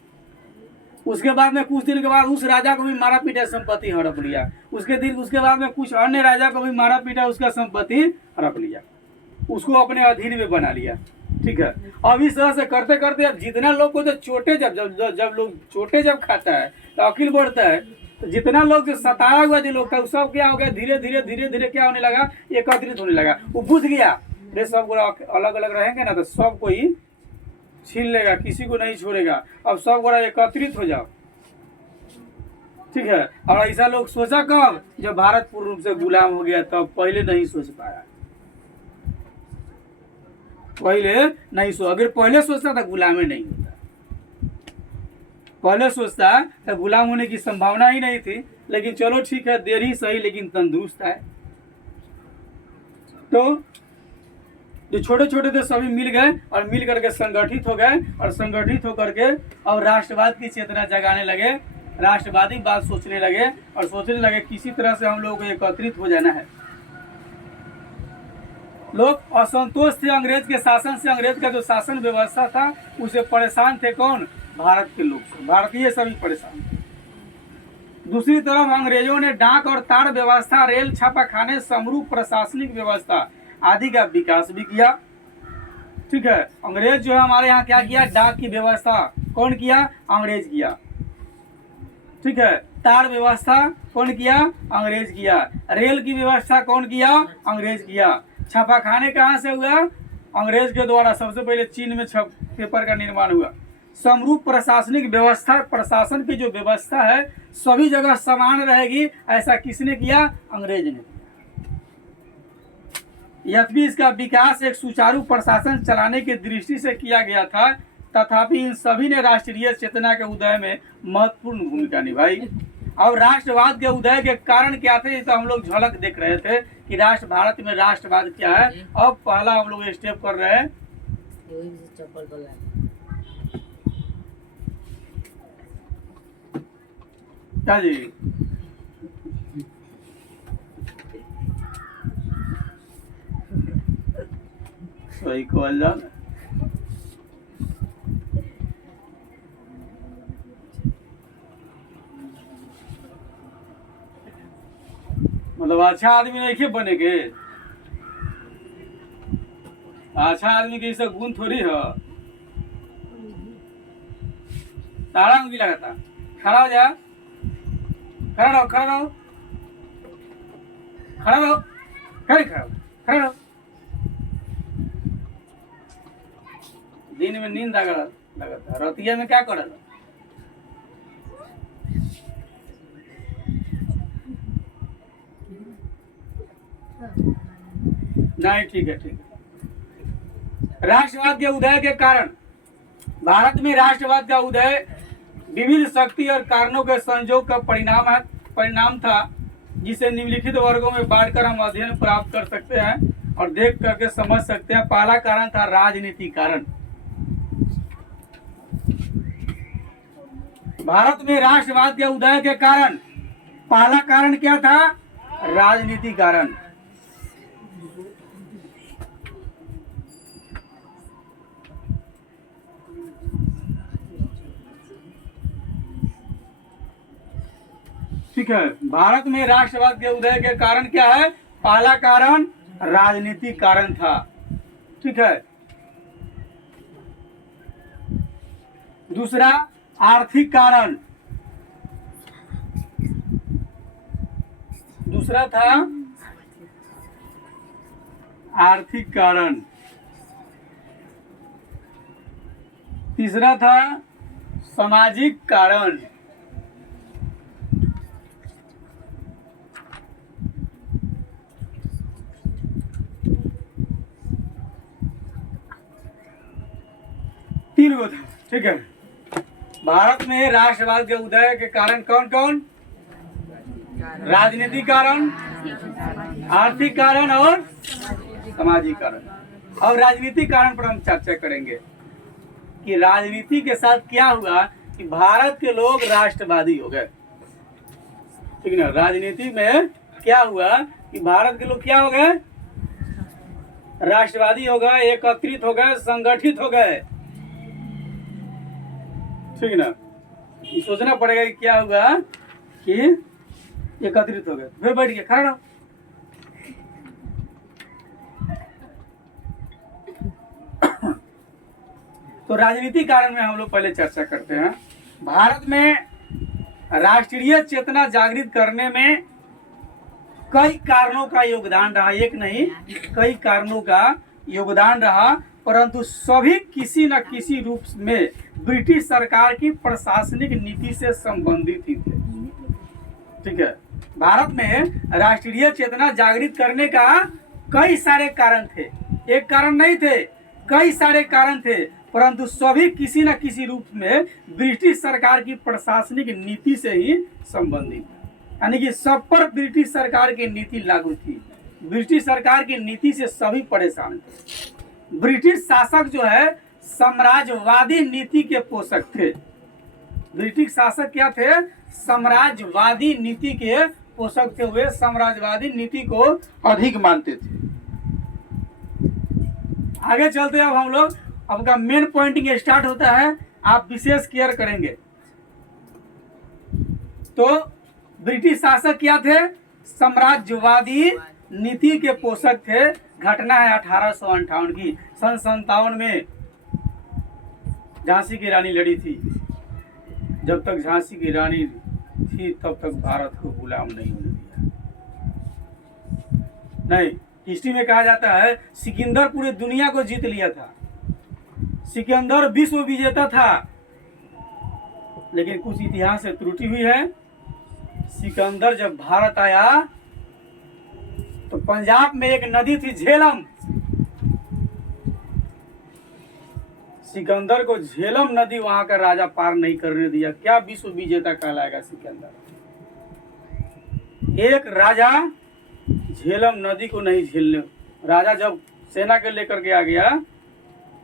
उसके बाद में कुछ दिन के बाद उस राजा को भी मारा पीटा, संपत्ति हड़प लिया। उसके बाद में कुछ अन्य राजा को भी मारा पीटा, उसका संपत्ति हड़प लिया, उसको अपने अधीन में बना लिया। ठीक है, अब इस तरह से करते करते अब जितना लोग को जो चोटे जब लोग चोटे जब खाता है तो अकिल बढ़ता है। तो जितना लोग जो सताया हुआ जो लोग था, सब क्या हो गया? धीरे धीरे क्या होने लगा? एकत्रित होने लगा। वो बुझ गया, रे सब अलग अलग रहेंगे ना तो सब कोई छीन लेगा, किसी को नहीं छोड़ेगा। अब सब गोरा एकत्रित हो जाओ, ठीक है। और ऐसा लोग सोचा कब, जब भारत पूर्ण रूप से गुलाम हो गया तब, पहले नहीं सोच पाया, पहले नहीं सोच, अगर पहले सोचता था गुलामी नहीं होता, पहले सोचता तो गुलाम होने की संभावना ही नहीं थी। लेकिन चलो ठीक है, देर ही सही लेकिन तंदुरुस्त है। तो जो छोटे छोटे थे सभी मिल गए और मिल करके संगठित हो गए, और संगठित होकर के और राष्ट्रवाद की चेतना जगाने लगे, राष्ट्रवादी बात सोचने लगे, और सोचने लगे किसी तरह से हम लोगों को एकत्रित हो जाना है। लोग असंतोष थे अंग्रेज के शासन से, अंग्रेज का जो शासन व्यवस्था था उसे परेशान थे कौन, भारत के लोग, भारतीय सभी परेशान थे। दूसरी तरफ अंग्रेजों ने डाक और तार व्यवस्था, रेल छापाखाने, समरूप प्रशासनिक व्यवस्था आदि का विकास भी किया। ठीक है, अंग्रेज जो है हमारे यहाँ क्या किया, डाक की व्यवस्था कौन किया, अंग्रेज किया। ठीक है, तार व्यवस्था कौन किया, अंग्रेज किया। रेल की व्यवस्था कौन किया, अंग्रेज किया। छापाखाने कहाँ से हुआ, अंग्रेज के द्वारा सबसे पहले चीन में पेपर का निर्माण हुआ। समरूप प्रशासनिक व्यवस्था, प्रशासन की जो व्यवस्था है सभी जगह समान रहेगी, ऐसा किसने किया, अंग्रेज ने। यद्यपि इसका विकास एक सुचारू प्रशासन चलाने की दृष्टि से किया गया था, तथापि इन सभी ने राष्ट्रीय चेतना के उदय में महत्वपूर्ण भूमिका निभाई। और राष्ट्रवाद के उदय के कारण क्या थे, तो हम लोग झलक देख रहे थे कि भारत में राष्ट्रवाद क्या है। अब पहला हम लोग स्टेप कर रहे हैं, क्या जी, सही कहल जाए, मतलब अच्छा आदमी नहीं बने के, अच्छा आदमी के सब गुण थोड़ी है। तारा उंगली लगाता, खड़ा हो जा, खड़ा रहो, खड़ा रहो, खड़ा रहो, खड़े खड़ा खड़ा रहो। दिन में नींद लगाता, रतिया में क्या करेगा, नहीं, ठीक है, ठीक है। राष्ट्रवाद के उदय के कारण, भारत में राष्ट्रवाद का उदय विविध शक्ति और कारणों के संयोग का परिणाम था, जिसे निम्नलिखित वर्गों में बांटकर हम अध्ययन प्राप्त कर सकते हैं और देख करके समझ सकते हैं। पहला कारण था राजनीति कारण। भारत में राष्ट्रवाद के उदय के कारण पहला कारण क्या था, राजनीति कारण। ठीक है, भारत में राष्ट्रवाद के उदय के कारण क्या है, पहला कारण राजनीतिक कारण था। ठीक है, दूसरा आर्थिक कारण, दूसरा था आर्थिक कारण, तीसरा था सामाजिक कारण। तीन गो था। ठीक है, भारत में राष्ट्रवाद के उदय के कारण कौन कौन, राजनीतिक कारण, आर्थिक कारण और सामाजिक कारण। और राजनीतिक कारण पर हम चर्चा करेंगे कि राजनीति के साथ क्या हुआ कि भारत के लोग राष्ट्रवादी हो गए। ठीक ना, राजनीति में क्या हुआ कि भारत के लोग क्या हो गए, राष्ट्रवादी हो गए, एकत्रित हो गए, संगठित हो गए। ठीक ना, ये सोचना पड़ेगा कि क्या हुआ कि एकत्रित हो गए। फिर बैठ गए, खड़ा रहो। तो राजनीतिक कारण में हम लोग पहले चर्चा करते हैं। भारत में राष्ट्रीय चेतना जागृत करने में कई कारणों का योगदान रहा, एक नहीं कई कारणों का योगदान रहा, परंतु सभी किसी न किसी रूप में ब्रिटिश सरकार की प्रशासनिक नीति से संबंधित ही थे। ठीक है। भारत में राष्ट्रीय चेतना जागृत करने का कई सारे कारण थे, एक कारण नहीं थे, कई सारे कारण थे, परंतु सभी किसी न किसी रूप में ब्रिटिश सरकार की प्रशासनिक नीति से ही संबंधित, यानी कि सब पर ब्रिटिश सरकार की नीति लागू थी। ब्रिटिश सरकार की नीति से सभी परेशान थे। ब्रिटिश शासक जो है साम्राज्यवादी नीति के पोषक थे। ब्रिटिश शासक क्या थे? साम्राज्यवादी नीति के पोषक थे, हुए साम्राज्यवादी नीति को अधिक मानते थे। आगे चलते हैं अब हम लोग, आपका मेन पॉइंटिंग स्टार्ट होता है, आप विशेष केयर करेंगे। तो ब्रिटिश शासक क्या थे? साम्राज्यवादी नीति के पोषक थे। घटना है 1858 की। सन 57 में झांसी की रानी लड़ी थी। जब तक झांसी की रानी थी तब तक भारत को गुलाम नहीं होने दिया। नहीं, हिस्ट्री में कहा जाता है सिकंदर पूरे दुनिया को जीत लिया था, सिकंदर विश्व विजेता था, लेकिन कुछ इतिहास से त्रुटि हुई है। सिकंदर जब भारत आया तो पंजाब में एक नदी थी झेलम, सिकंदर को झेलम नदी वहां का राजा पार नहीं करने दिया। क्या विश्व विजेता कहलाएगा सिकंदर? एक राजा झेलम नदी को नहीं झेलने, राजा जब सेना के लेकर के आ गया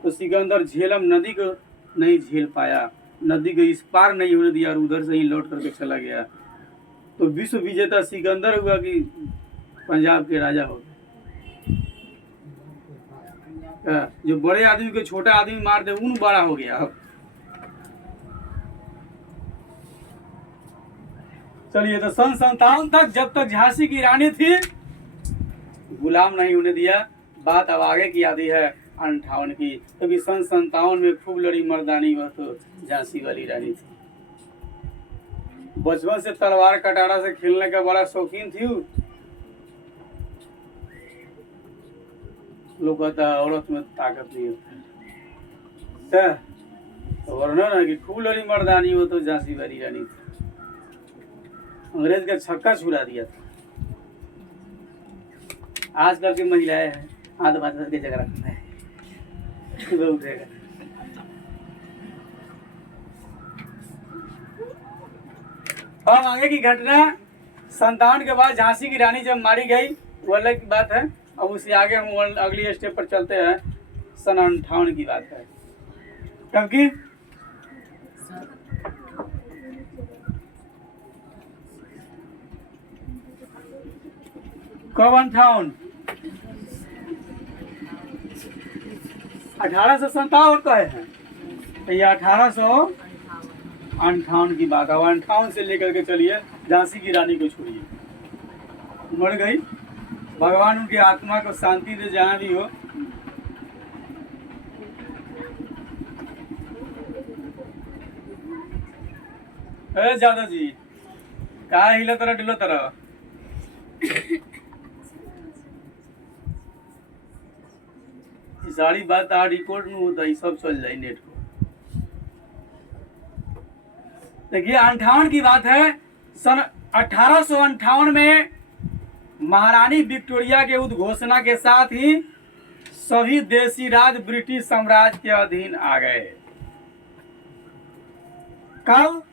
तो सिकंदर झेलम नदी को नहीं झेल पाया, नदी को इस पार नहीं होने दिया और उधर से ही लौट करके चला गया। तो विश्व विजेता सिकंदर हुआ कि पंजाब के राजा हो गए। जो बड़े आदमी को छोटा आदमी मार दे उन बड़ा हो गया। अब चलिए, तो सन 57 तक जब तक झांसी की रानी थी गुलाम नहीं होने दिया। बात अब आगे की आती है 58 की, क्योंकि सन 57 में खूब लड़ी मर्दानी, वह तो झांसी वाली रानी थी। बचपन से तलवार कटारा से खेलने का बड़ा शौकीन थी। लोग कहता है औरत में ताकत नहीं होती, तो वर्णन है कि खूब लड़ी मर्दानी, वो तो झांसी वाली रानी थी। अंग्रेज का छक्का छुड़ा दिया था। आजकल की महिलाएं हैं हाथ बात के जगह रखता है, सुबह उठेगा। अब आगे की घटना 57 के बाद झांसी की रानी जब मारी गई वो अलग की बात है। अब उससे आगे हम अगली स्टेप पर चलते हैं। सन 58 की बात है, क्योंकि कब 58? 1857 का है, तो ये 1858 की बात है। 58 से लेकर के चलिए, झांसी की रानी को छोड़िए, मर गई, भगवान उनकी आत्मा को शांति दे जहाँ भी हो। अरे जादव जी का हिलो तरह ढिलो तरह सारी बात आ रिकॉर्ड में होता है, सब चल जाए नेट को। देखिए 58 की बात है। सन 1858 में महारानी विक्टोरिया के उद्घोषणा के साथ ही सभी देशी राज ब्रिटिश साम्राज्य के अधीन आ गए। कब?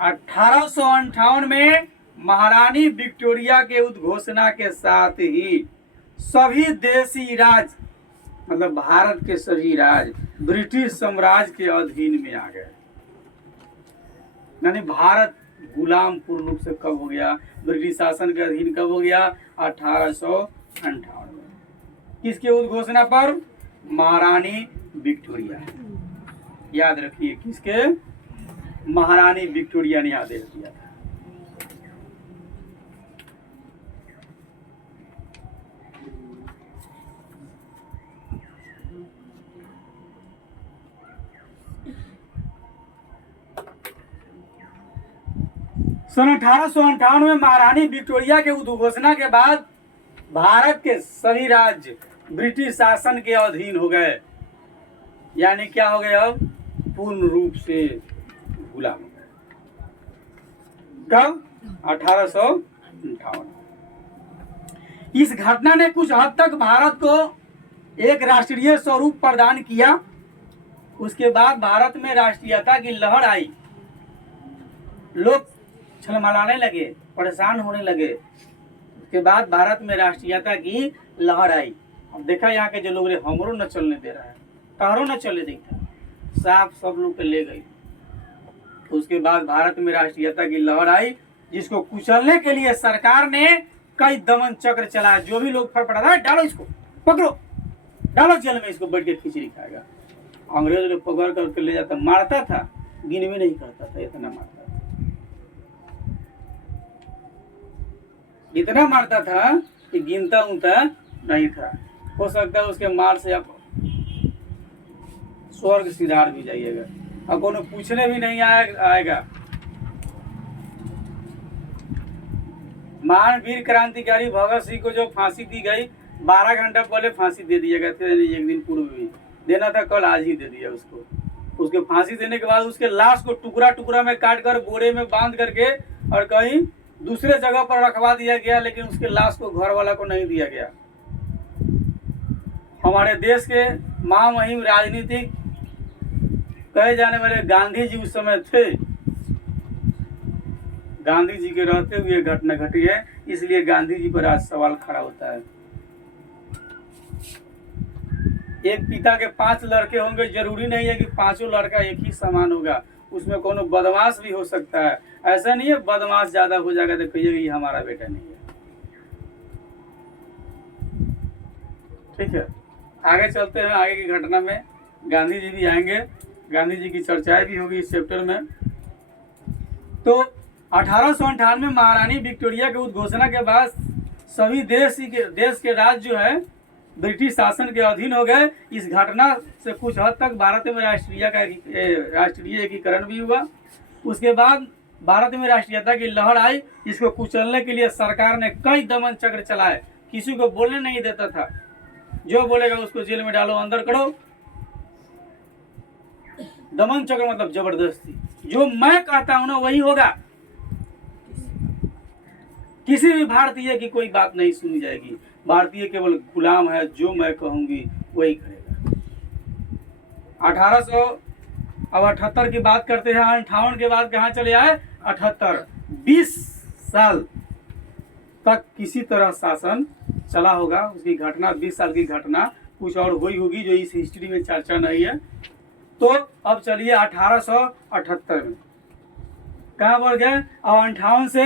1858 में महारानी विक्टोरिया के उद्घोषणा के साथ ही सभी देशी राज, मतलब भारत के सभी राज ब्रिटिश साम्राज्य के अधीन में आ गए। यानी भारत गुलाम पूर्ण रूप से कब हो गया? ब्रिटिश शासन के अधीन कब हो गया? 1858 में। किसके उद्घोषणा पर? महारानी विक्टोरिया। याद रखिए, किसके? महारानी विक्टोरिया ने आदेश दिया था। सन 1858 में महारानी विक्टोरिया के उद्घोषणा के बाद भारत के सभी राज्य ब्रिटिश शासन के अधीन हो गए। यानी क्या हो गए? अब पूर्ण रूप से गुलाम हो गए। कब? 1858। इस घटना ने कुछ हद तक भारत को एक राष्ट्रीय स्वरूप प्रदान किया। उसके बाद भारत में राष्ट्रीयता की लहर आई, लोग छलमलाने लगे, परेशान होने लगे। उसके बाद भारत में राष्ट्रीयता की लहर आई। अब देखा यहाँ के जो लोग हमरो न चलने दे रहा है, तारो न चले देता, साफ सब लोग ले गई। उसके बाद भारत में राष्ट्रीयता की लहर आई, जिसको कुचलने के लिए सरकार ने कई दमन चक्र चलाया। जो भी लोग फड़फड़ा है, डालो इसको, पकड़ो, डालो जेल में, इसको बैठ के खिचड़ी खाएगा। अंग्रेज लोग पकड़ करके ले जाता, मारता था, गिन भी नहीं करता था, इतना मारता था, इतना मारता था कि गिनता उनता नहीं था। हो सकता है उसके मार से आप स्वर्ग सिधार भी जाइएगा, अब कोनो पूछने भी नहीं आएगा। महान वीर क्रांतिकारी भगत सिंह को जो फांसी दी गई, 12 घंटा पहले फांसी दे दिया गया था, एक दिन पूर्व भी देना था, कल आज ही दे दिया उसको। उसके फांसी देने के बाद उसके लाश को टुकड़ा टुकड़ा में काट कर बोरे में बांध करके और कहीं दूसरे जगह पर रखवा दिया गया, लेकिन उसके लाश को घर वाला को नहीं दिया गया। हमारे देश के महामहिम राजनीतिक कहे जाने वाले गांधी जी उस समय थे। गांधी जी के रहते हुए घटना घटी है, इसलिए गांधी जी पर आज सवाल खड़ा होता है। एक पिता के 5 लड़के होंगे, जरूरी नहीं है कि 5 लड़का एक ही समान होगा, उसमें कोनो बदमाश भी हो सकता है। ऐसा नहीं है बदमाश ज्यादा हो जाएगा तो कहिएगा ये हमारा बेटा नहीं है। ठीक है, आगे चलते हैं। आगे की घटना में गांधी जी भी आएंगे, गांधी जी की चर्चाएं भी होगी इस चैप्टर में। तो 1898 में महारानी विक्टोरिया के उद्घोषणा के बाद सभी देश के राज्य जो है ब्रिटिश शासन के अधीन हो गए। इस घटना से कुछ हद तक भारत में राष्ट्रीय एकीकरण भी हुआ। उसके बाद भारत में राष्ट्रीयता की लहर आई, जिसको कुचलने के लिए सरकार ने कई दमन चक्र चलाए। किसी को बोलने नहीं देता था, जो बोलेगा उसको जेल में डालो, अंदर करो। दमन चक्र मतलब जबरदस्ती, जो मैं कहता हूं ना वही होगा। किसी भी भारतीय की कोई बात नहीं सुनी जाएगी। भारतीय केवल गुलाम है, जो मैं कहूंगी वही करेगा। 1878 की बात करते हैं। 58 के बाद कहाँ चले आए? 78। 20 साल तक किसी तरह शासन चला होगा। उसकी घटना 20 साल की घटना कुछ और हुई होगी जो इस हिस्ट्री में चर्चा नहीं है। तो अब चलिए 1878 में कहाँ बढ़ गए? अब 58 से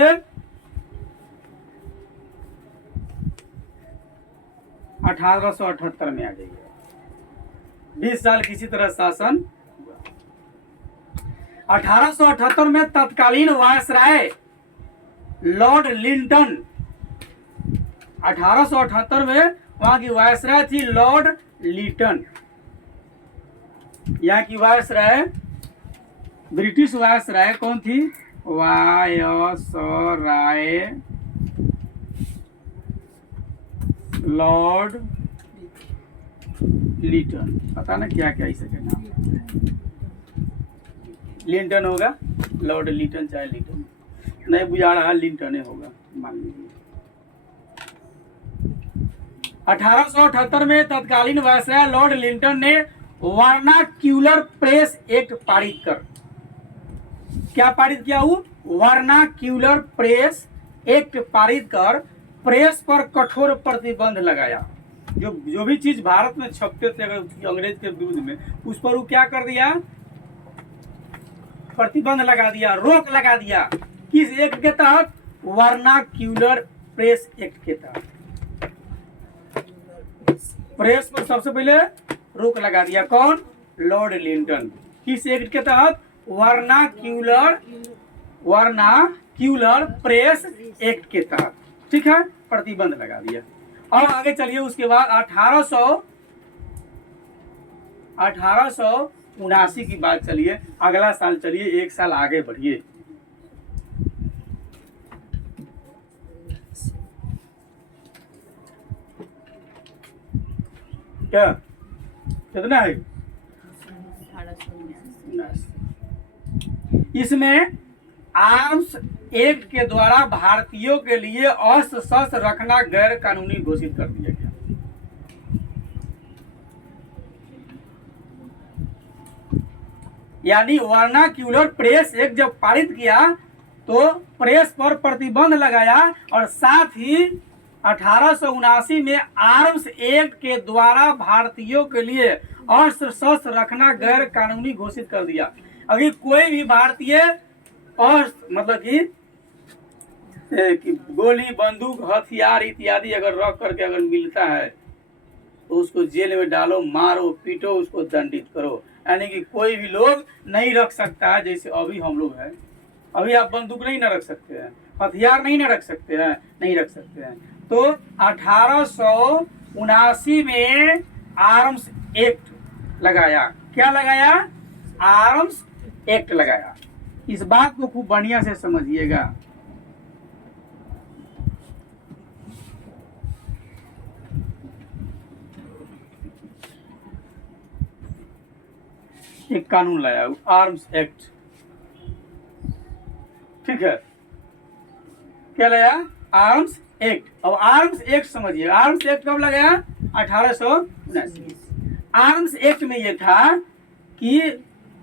1878 में आ जाइए। 20 साल किसी तरह शासन हुआ। 1878 में तत्कालीन वायसराय लॉर्ड लिंटन, 1878 में वहां की वायसराय थी लॉर्ड लिंटन। यहाँ की वायसराय, ब्रिटिश वायसराय कौन थी? वायसराय लॉर्ड लिंटन, पता ना क्या क्या इसे का नाम, लिंटन होगा, लॉर्ड लिंटन चाहे लिंटन, नहीं बुझा रहा, लिंटन होगा, मान लीजिए। 1878 में तत्कालीन वायसराय लॉर्ड लिंटन ने वर्नाक्यूलर प्रेस एक्ट पारित कर, क्या पारित किया? वो वर्नाक्यूलर प्रेस एक्ट पारित कर प्रेस पर कठोर प्रतिबंध लगाया। जो भी चीज भारत में छपते थे अगर अंग्रेज के विरुद्ध में, उस पर वो क्या कर दिया? प्रतिबंध लगा दिया, रोक लगा दिया। किस एक्ट के तहत? वर्नाक्यूलर प्रेस एक्ट के तहत प्रेस पर सबसे पहले रोक लगा दिया। कौन? Lord Linton. किस एक्ट के तहत? वर्नाक्यूलर प्रेस एक्ट के तहत, ठीक है, प्रतिबंध लगा दिया। अब आगे चलिए। उसके बाद 1879 की बात चलिए, अगला साल चलिए, एक साल आगे बढ़िए। क्या कितना है? इसमें आर्म्स एक्ट के द्वारा भारतीयों के लिए अस्त्र शस्त्र रखना गैर कानूनी घोषित कर दिया गया। यानी वर्नाक्यूलर प्रेस एक्ट जब पारित किया तो प्रेस पर प्रतिबंध लगाया और साथ ही 1879 में आर्म्स एक्ट के द्वारा भारतीयों के लिए अस्त्र शस्त्र रखना गैर कानूनी घोषित कर दिया। अभी कोई भी भारतीय अस्त्र मतलब कि गोली बंदूक हथियार इत्यादि अगर रख करके अगर मिलता है तो उसको जेल में डालो, मारो, पीटो, उसको दंडित करो। यानी कि कोई भी लोग नहीं रख सकता है। जैसे अभी हम लोग हैं, अभी आप बंदूक नहीं ना रख सकते हैं, हथियार नहीं ना रख सकते हैं, नहीं रख सकते हैं। तो 1879 में आर्म्स एक्ट लगाया। क्या लगाया? आर्म्स एक्ट लगाया। इस बात को खूब बढ़िया से समझिएगा। एक कानून लाया आर्म्स एक्ट, ठीक है। क्या लाया? Arms act. अब आर्म्स एक्ट समझिए, आर्म्स एक्ट कब लगाया? 1879। आर्म्स एक्ट में यह था कि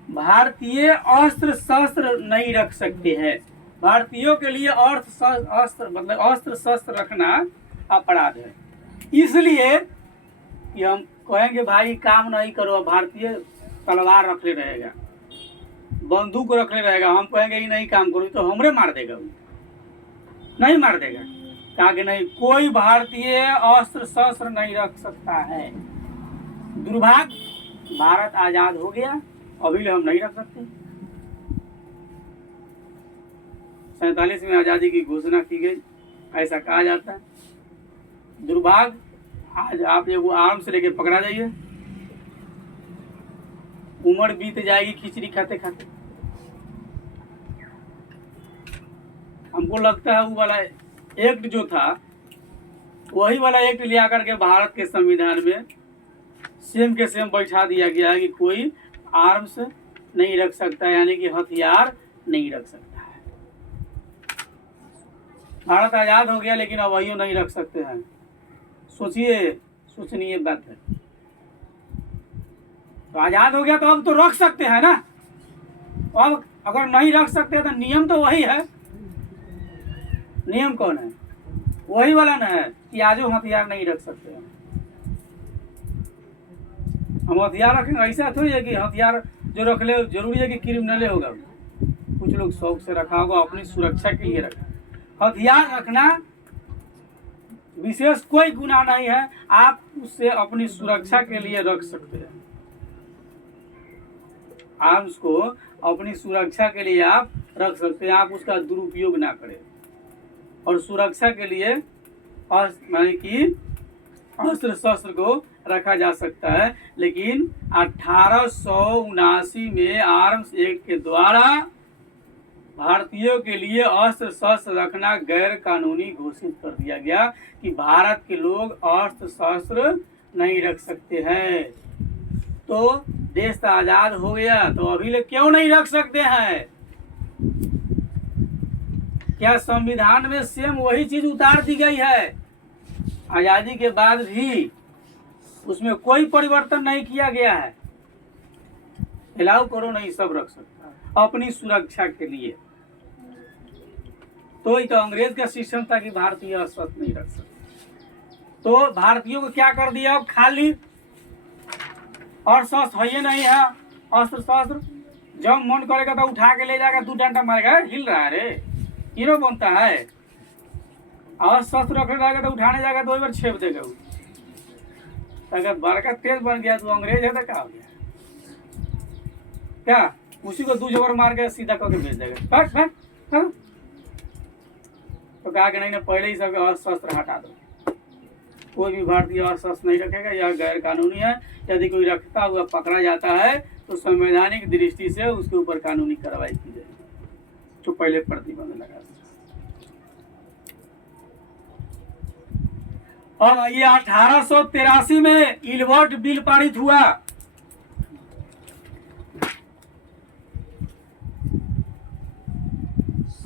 भारतीय अस्त्र शस्त्र नहीं रख सकते हैं। भारतीयों के लिए अस्त्र मतलब अस्त्र शस्त्र रखना अपराध है। इसलिए कि हम कहेंगे भाई काम नहीं करो, भारतीय तलवार रखले रहेगा, बंदूक रखले रहेगा, हम कहेंगे ये नहीं काम करो तो हमरे मार देगा, वो नहीं मार देगा। कहा कि नहीं, कोई भारतीय अस्त्र शस्त्र नहीं रख सकता है। दुर्भाग्य, भारत आजाद हो गया, अभी हम नहीं रख सकते। 47 में आजादी की घोषणा की गई, ऐसा कहा जाता है। दुर्भाग्य, आज आप एगो आर्म से लेके पकड़ा जाइए, उम्र बीत जाएगी खिचड़ी खाते खाते। हमको लगता है वो वाला एक्ट जो था, वही वाला एक्ट लिया करके भारत के संविधान में सेम के सेम बैठा दिया गया है कि कोई आर्म्स नहीं रख सकता है, यानी कि हथियार नहीं रख सकता है। भारत आजाद हो गया लेकिन अब वही नहीं रख सकते हैं। सोचिए, सोचनीय बात है। तो आजाद हो गया तो अब तो रख सकते हैं ना। अब अगर नहीं रख सकते तो नियम तो वही है। नियम कौन है? वही वाला ना है कि आजो हथियार नहीं रख सकते हैं। हम हथियार रखेंगे, ऐसा थोड़ी है कि हथियार जो रख ले जरूरी है कि क्रिमिनल होगा। कुछ लोग शौक से रखा होगा, अपनी सुरक्षा के लिए रखा। हथियार रखना विशेष कोई गुनाह नहीं है, आप उससे अपनी सुरक्षा के लिए रख सकते हैं। आर्म्स को अपनी सुरक्षा के लिए आप रख सकते हैं, आप उसका दुरुपयोग ना करें। और सुरक्षा के लिए माने कि अस्त्र शस्त्र को रखा जा सकता है। लेकिन 1879 में आर्म्स एक्ट के द्वारा भारतीयों के लिए अस्त्र शस्त्र रखना गैर कानूनी घोषित कर दिया गया कि भारत के लोग अस्त्र शस्त्र नहीं रख सकते हैं। तो देश तो आजाद हो गया, तो अभी ले क्यों नहीं रख सकते हैं? क्या संविधान में सेम वही चीज उतार दी गई है? आजादी के बाद भी उसमें कोई परिवर्तन नहीं किया गया है। अलाउ करो नहीं, सब रख सकता है अपनी सुरक्षा के लिए। तो ये तो अंग्रेज का सिस्टम था कि भारतीय अस्त्र नहीं रख सकते। तो भारतीयों को क्या कर दिया? खाली और शस्त्र है नहीं है, अस्त्र शस्त्र जब मन करेगा तो उठा के ले जाकर 2 डंडा मारेगा, हिल रहा है रे, हीरो बनता है। और शस्त्र रखने रहेगा तो उठाने जाएगा तो एक बार छेप देगा। अगर बड़का तेज बन गया तो अंग्रेज है तो क्या हो गया? क्या उसी को 2 जबर मार के सीधा करके भेज देगा? तो कहा कि नहीं, पहले ही सब अस्त्र शस्त्र हटा दो। कोई भी भारतीय अस्त्र शस्त्र नहीं रखेगा, यह गैर कानूनी है। यदि कोई रखता हुआ पकड़ा जाता है तो संवैधानिक दृष्टि से उसके ऊपर कानूनी कार्रवाई की जाएगी। तो पहले प्रतिबंध लगा। और ये 1883 में इलवर्ट बिल पारित हुआ।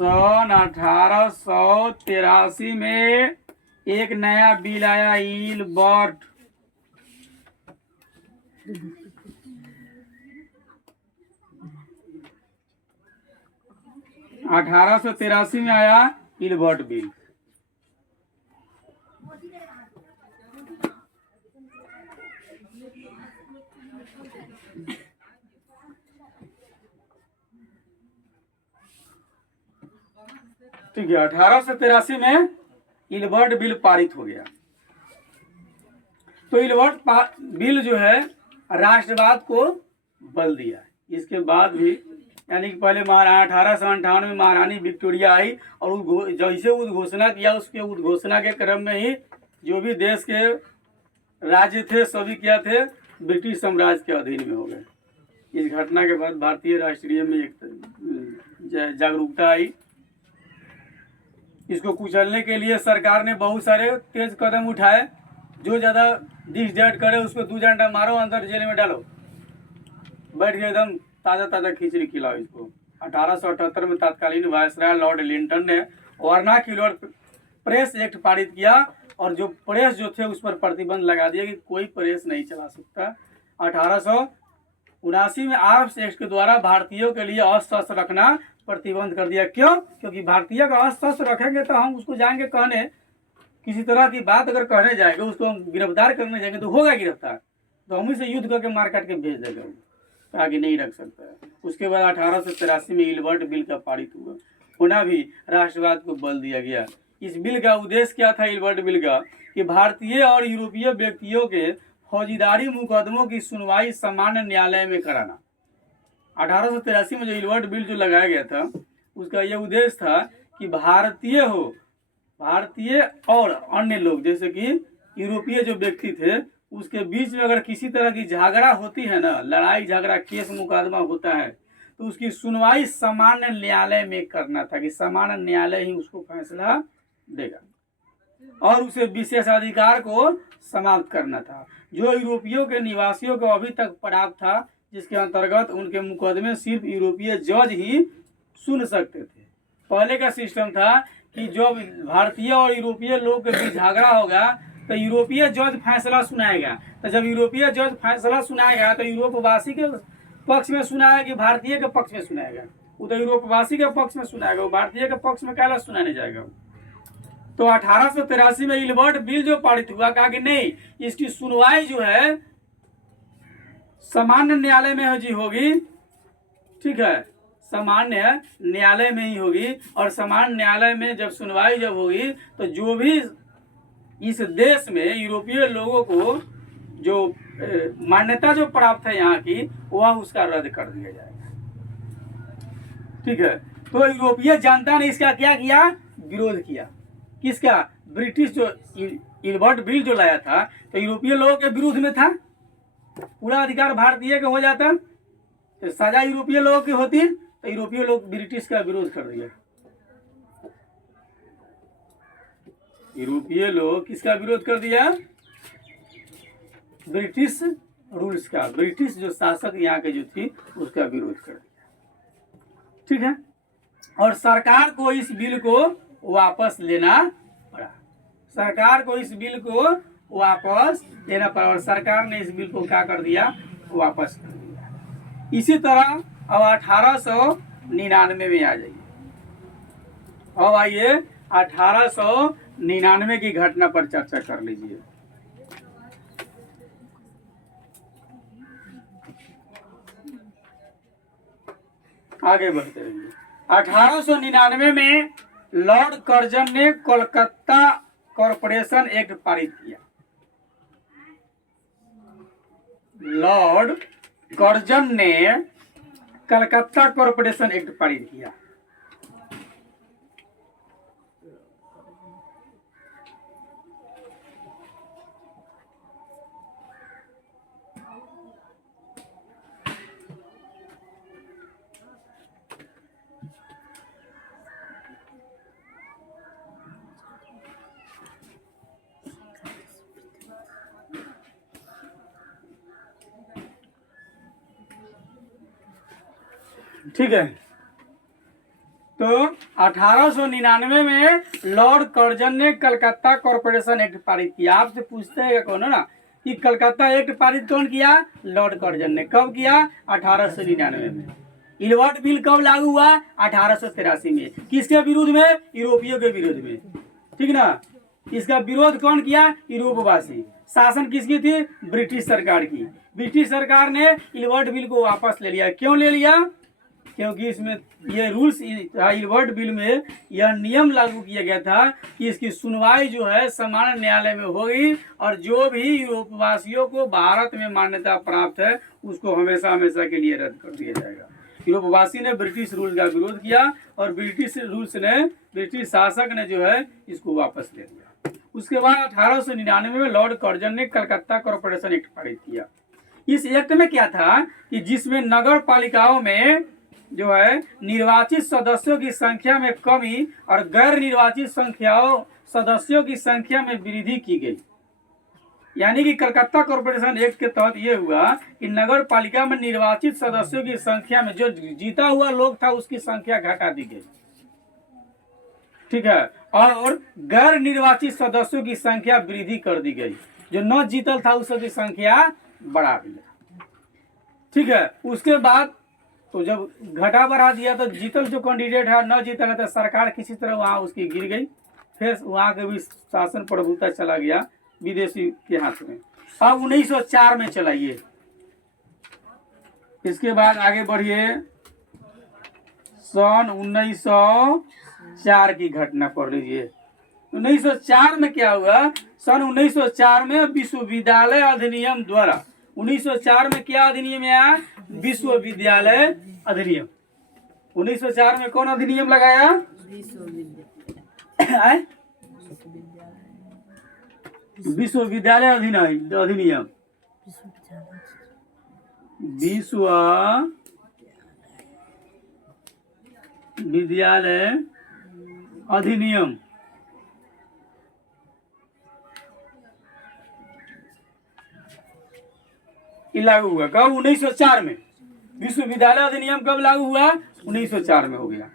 सन 1883 में एक नया बिल आया, इलबर्ट। 1883 में आया इलबर्ट बिल। ठीक है, 1883 में इलबर्ट बिल पारित हो गया। तो इलबर्ट बिल जो है राष्ट्रवाद को बल दिया। इसके बाद भी यानी कि पहले 1858 में महारानी विक्टोरिया आई और जैसे उद्घोषणा किया, उसके उद्घोषणा के क्रम में ही जो भी देश के राज्य थे सभी क्या थे, ब्रिटिश साम्राज्य के अधीन में हो गए। इस घटना के बाद भारतीय राष्ट्रीय में एक जागरूकता आई। इसको कुचलने के लिए सरकार ने बहुत सारे तेज कदम उठाए। जो ज़्यादा डिस डेट करे उसको 2 घंटा मारो, अंदर जेल में डालो, बैठ के एकदम ताज़ा ताज़ा खिचड़ी खिलाओ इसको। 1878 में तत्कालीन वायसराय लॉर्ड लिंटन ने वर्नाक्यूलर प्रेस एक्ट पारित किया और जो प्रेस जो थे उस पर प्रतिबंध लगा दिया कि कोई प्रेस नहीं चला सकता। 1879 में आर्म्स एक्ट के द्वारा भारतीयों के लिए अस्त्र रखना प्रतिबंध कर दिया। क्यों? क्योंकि भारतीय का अस्त्र रखेंगे तो हम उसको जाएंगे कहने, किसी तरह की बात अगर कहने जाएंगे, उसको हम गिरफ्तार करने जाएंगे तो होगा गिरफ्तार, तो हम से युद्ध करके मार काट के भेज देगा, आगे नहीं रख सकता है। उसके बाद 1883 में इलबर्ट बिल का पारित हुआ, होना भी राष्ट्रवाद को बल दिया गया। इस बिल का उद्देश्य क्या था इलबर्ट बिल का, कि भारतीय और यूरोपीय व्यक्तियों के फौजीदारी मुकदमों की सुनवाई सामान्य न्यायालय में कराना। 1883 में जो इलबर्ट बिल जो लगाया गया था उसका यह उद्देश्य था कि भारतीय और अन्य लोग जैसे कि यूरोपीय जो व्यक्ति थे उसके बीच में अगर किसी तरह की झगड़ा होती है ना, लड़ाई झगड़ा केस मुकदमा होता है, तो उसकी सुनवाई सामान्य न्यायालय में करना था, कि सामान्य न्यायालय ही उसको फैसला देगा और उसे विशेषाधिकार को समाप्त करना था। जो यूरोपियों के निवासियों को अभी तक प्राप्त था, जिसके अंतर्गत उनके मुकदमे सिर्फ यूरोपीय जज ही सुन सकते थे। पहले का सिस्टम था कि जो भारतीय और यूरोपीय लोग के बीच झगड़ा होगा तो यूरोपीय जज फैसला सुनाएगा। तो जब यूरोपीय जज फैसला सुनाएगा तो यूरोपवासी के पक्ष में सुनाएगा कि भारतीय के पक्ष में सुनाएगा? वो तो यूरोपवासी के पक्ष में सुनाएगा, वो भारतीय के पक्ष में क्या सुनाने जाएगा? तो 1883 में इलबर्ट बिल जो पारित हुआ, कहा कि नहीं, इसकी सुनवाई जो है सामान्य न्यायालय में जी होगी। ठीक है, सामान्य न्यायालय में ही होगी और सामान्य न्यायालय में जब सुनवाई जब होगी तो जो भी इस देश में यूरोपीय लोगों को जो मान्यता जो प्राप्त है यहाँ की, वह उसका रद्द कर दिया जाएगा। ठीक है, तो यूरोपीय जनता ने इसका क्या किया? विरोध किया। किसका? ब्रिटिश जो इलबर्ट बिल जो लाया था तो यूरोपीय लोगों के विरुद्ध में था। पूरा अधिकार भारतीय का हो जाता तो सजा यूरोपीय लोगों की होती, तो यूरोपीय लोग ब्रिटिश का विरोध कर दिया। यूरोपीय लोग किसका विरोध कर दिया? ब्रिटिश रूल्स का, ब्रिटिश जो शासक यहाँ के जो थी उसका विरोध कर दिया। ठीक है, और सरकार को इस बिल को वापस लेना पड़ा। सरकार को इस बिल को वापस लेना पड़ा और सरकार ने इस बिल को क्या कर दिया? वापस कर दिया। इसी तरह अब 1899 में आ जाइए। अब आइए 1899 की घटना पर चर्चा कर लीजिए। आगे बढ़ते रहिए। 1899 में लॉर्ड कर्जन ने कोलकाता कॉरपोरेशन एक्ट पारित किया। लॉर्ड कर्जन ने कलकत्ता कॉरपोरेशन एक्ट पारित किया। ठीक है, तो 1899 में लॉर्ड कर्जन ने कलकत्ता कॉरपोरेशन एक्ट पारित किया। आपसे पूछते हैं कौन है ना कि कलकत्ता एक्ट पारित कौन किया? लॉर्ड कर्जन ने। कब किया? 1899 में। इलवर्ट बिल कब लागू हुआ? 1883 में। किसके विरुद्ध में? यूरोपियों के विरुद्ध में, ठीक ना। इसका विरोध कौन किया? यूरोपवासी। शासन किसकी थी? ब्रिटिश सरकार की। ब्रिटिश सरकार ने इलवर्ट बिल को वापस ले लिया। क्यों ले लिया? क्योंकि इसमें ये रूल्स, इलवर्ट बिल में यह नियम लागू किया गया था कि इसकी सुनवाई जो है सामान्य न्यायालय में होगी और जो भी यूरोपवासियों को भारत में मान्यता प्राप्त है उसको हमेशा हमेशा के लिए रद्द कर दिया जाएगा। यूरोपवासी ने ब्रिटिश रूल का विरोध किया और ब्रिटिश शासक ने जो है इसको वापस ले लिया। उसके बाद 1899 में लॉर्ड कर्जन ने कलकत्ता कॉरपोरेशन एक्ट पारित किया। इस एक्ट में क्या था कि जिसमें नगर पालिकाओं में जो है निर्वाचित सदस्यों की संख्या में कमी और गैर निर्वाचित सदस्यों की संख्या में वृद्धि की गई। यानी कि कलकत्ता कॉरपोरेशन एक्ट के तहत यह हुआ कि नगर पालिका में निर्वाचित सदस्यों की संख्या में जो जीता हुआ लोग था उसकी संख्या घटा दी गई, ठीक है, और गैर निर्वाचित सदस्यों की संख्या वृद्धि कर दी गई। जो न जीतल था उसकी संख्या बढ़ा दी गई, ठीक है। उसके बाद तो जब घटा बढ़ा दिया तो जीतल जो कैंडिडेट है न जीता है तो सरकार किसी तरह वहाँ उसकी गिर गई। फिर वहाँ के भी शासन प्रभुता चला गया विदेशी के हाथ में। अब 1904 में चलाइए। इसके बाद आगे बढ़िए, सन 1904 की घटना पढ़ लीजिए। 1904 में क्या हुआ? सन 1904 में विश्वविद्यालय अधिनियम द्वारा 1904 में क्या अधिनियम आया? विश्वविद्यालय अधिनियम। 1904 में कौन अधिनियम लगाया? विश्वविद्यालय अधिनियम। विश्वविद्यालय अधिनियम लागू हुआ। कब? 1904 में। विश्वविद्यालय अधिनियम कब लागू हुआ? 1904 में हो गया,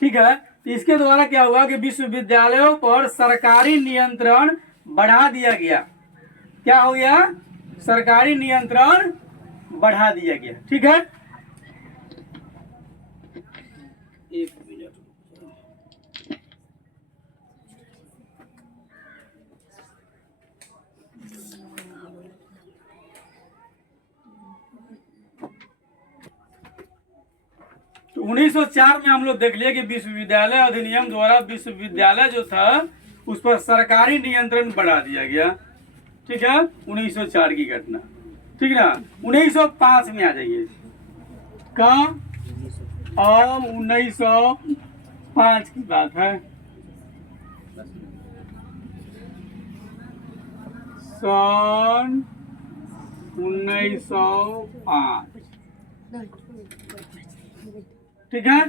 ठीक है। तो इसके द्वारा क्या हुआ कि विश्वविद्यालयों पर सरकारी नियंत्रण बढ़ा दिया गया। क्या हो गया? सरकारी नियंत्रण बढ़ा दिया गया, ठीक है। एक मिनट, तो 1904 में हम लोग देख लिए कि विश्वविद्यालय अधिनियम द्वारा विश्वविद्यालय जो था उस पर सरकारी नियंत्रण बढ़ा दिया गया, ठीक है। 1904 की घटना, ठीक ना। 1905 में आ जाइए। कब? अब 1905 की बात है। सन 1905, ठीक है।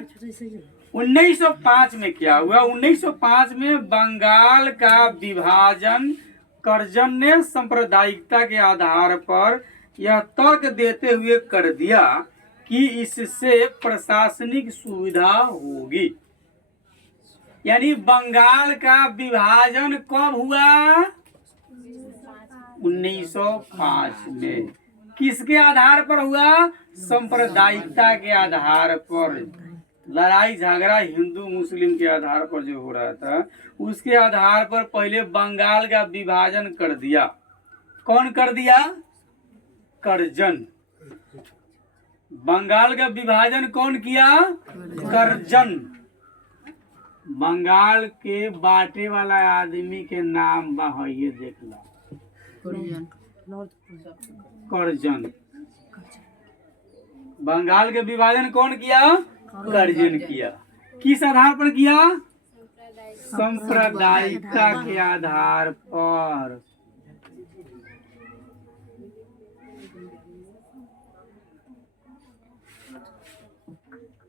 1905 में क्या हुआ? 1905 में बंगाल का विभाजन कर्जन ने सांप्रदायिकता के आधार पर यह तर्क देते हुए कर दिया कि इससे प्रशासनिक सुविधा होगी। यानी बंगाल का विभाजन कब हुआ? 1905 में। किसके आधार पर हुआ? सांप्रदायिकता के आधार पर। लड़ाई झगड़ा हिंदू मुस्लिम के आधार पर जो हो रहा था उसके आधार पर पहले बंगाल का विभाजन कर दिया। कौन कर दिया? कर्जन। बंगाल का विभाजन कौन किया? कर्जन। बंगाल के बांटे वाला आदमी के नाम ये देख लो, कर्जन। बंगाल के विभाजन कौन किया? कर्जन किया। किस आधार पर किया? सांप्रदायिकता के आधार पर।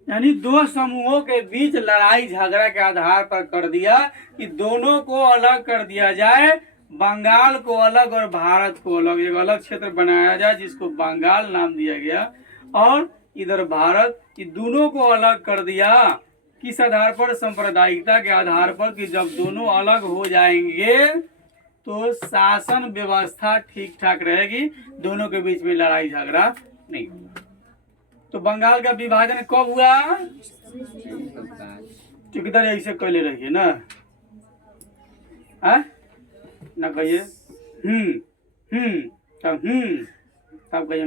यानी दो समूहों के बीच लड़ाई झगड़ा के आधार पर कर दिया कि दोनों को अलग कर दिया जाए, बंगाल को अलग और भारत को अलग। एक अलग क्षेत्र बनाया जाए जिसको बंगाल नाम दिया गया और इधर भारत, कि दोनों को अलग कर दिया किस आधार पर? सांप्रदायिकता के आधार पर कि जब दोनों अलग हो जाएंगे तो शासन व्यवस्था ठीक ठाक रहेगी, दोनों के बीच में लड़ाई झगड़ा नहीं होगा। तो बंगाल का विभाजन कब हुआ? किधर ऐसे कैले रहिए ना, ना कहिए तब तब कहिए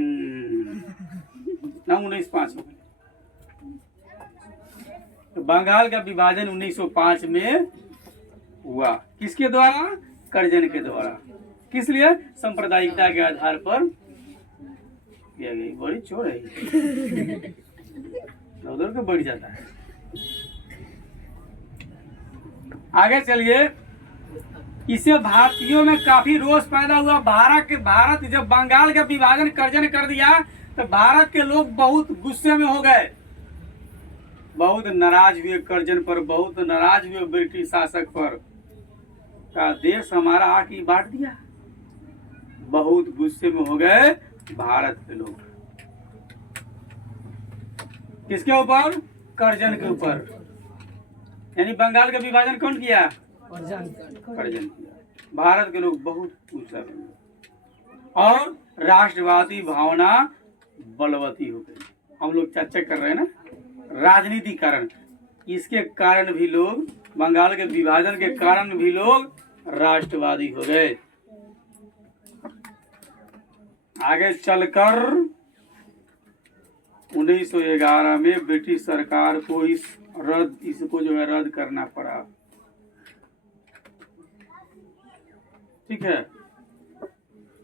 ना 1905 में। तो बंगाल का विभाजन 1905 में हुआ। किसके द्वारा? कर्जन के द्वारा। किस लिए? सांप्रदायिकता के आधार पर किया गया। बड़ी चोर है, उधर के बढ़ जाता है। आगे चलिए। इससे भारतीयों में काफी रोष पैदा हुआ। भारत जब बंगाल का विभाजन कर्जन कर दिया तो भारत के लोग बहुत गुस्से में हो गए, बहुत नाराज हुए कर्जन पर, बहुत नाराज हुए ब्रिटिश शासक पर। का देश हमारा आके बांट दिया, बहुत गुस्से में हो गए भारत के लोग। किसके ऊपर? कर्जन के ऊपर। यानी बंगाल का विभाजन कौन किया? कर्जन किया। भारत के लोग बहुत गुस्सा में और राष्ट्रवादी भावना बलवती हो गई। हम लोग चर्चा कर रहे हैं ना, राजनीति कारण। इसके कारण भी लोग, बंगाल के विभाजन के कारण भी लोग राष्ट्रवादी हो गए। आगे चलकर 1911 में ब्रिटिश सरकार को इसको जो है रद्द करना पड़ा। ठीक है।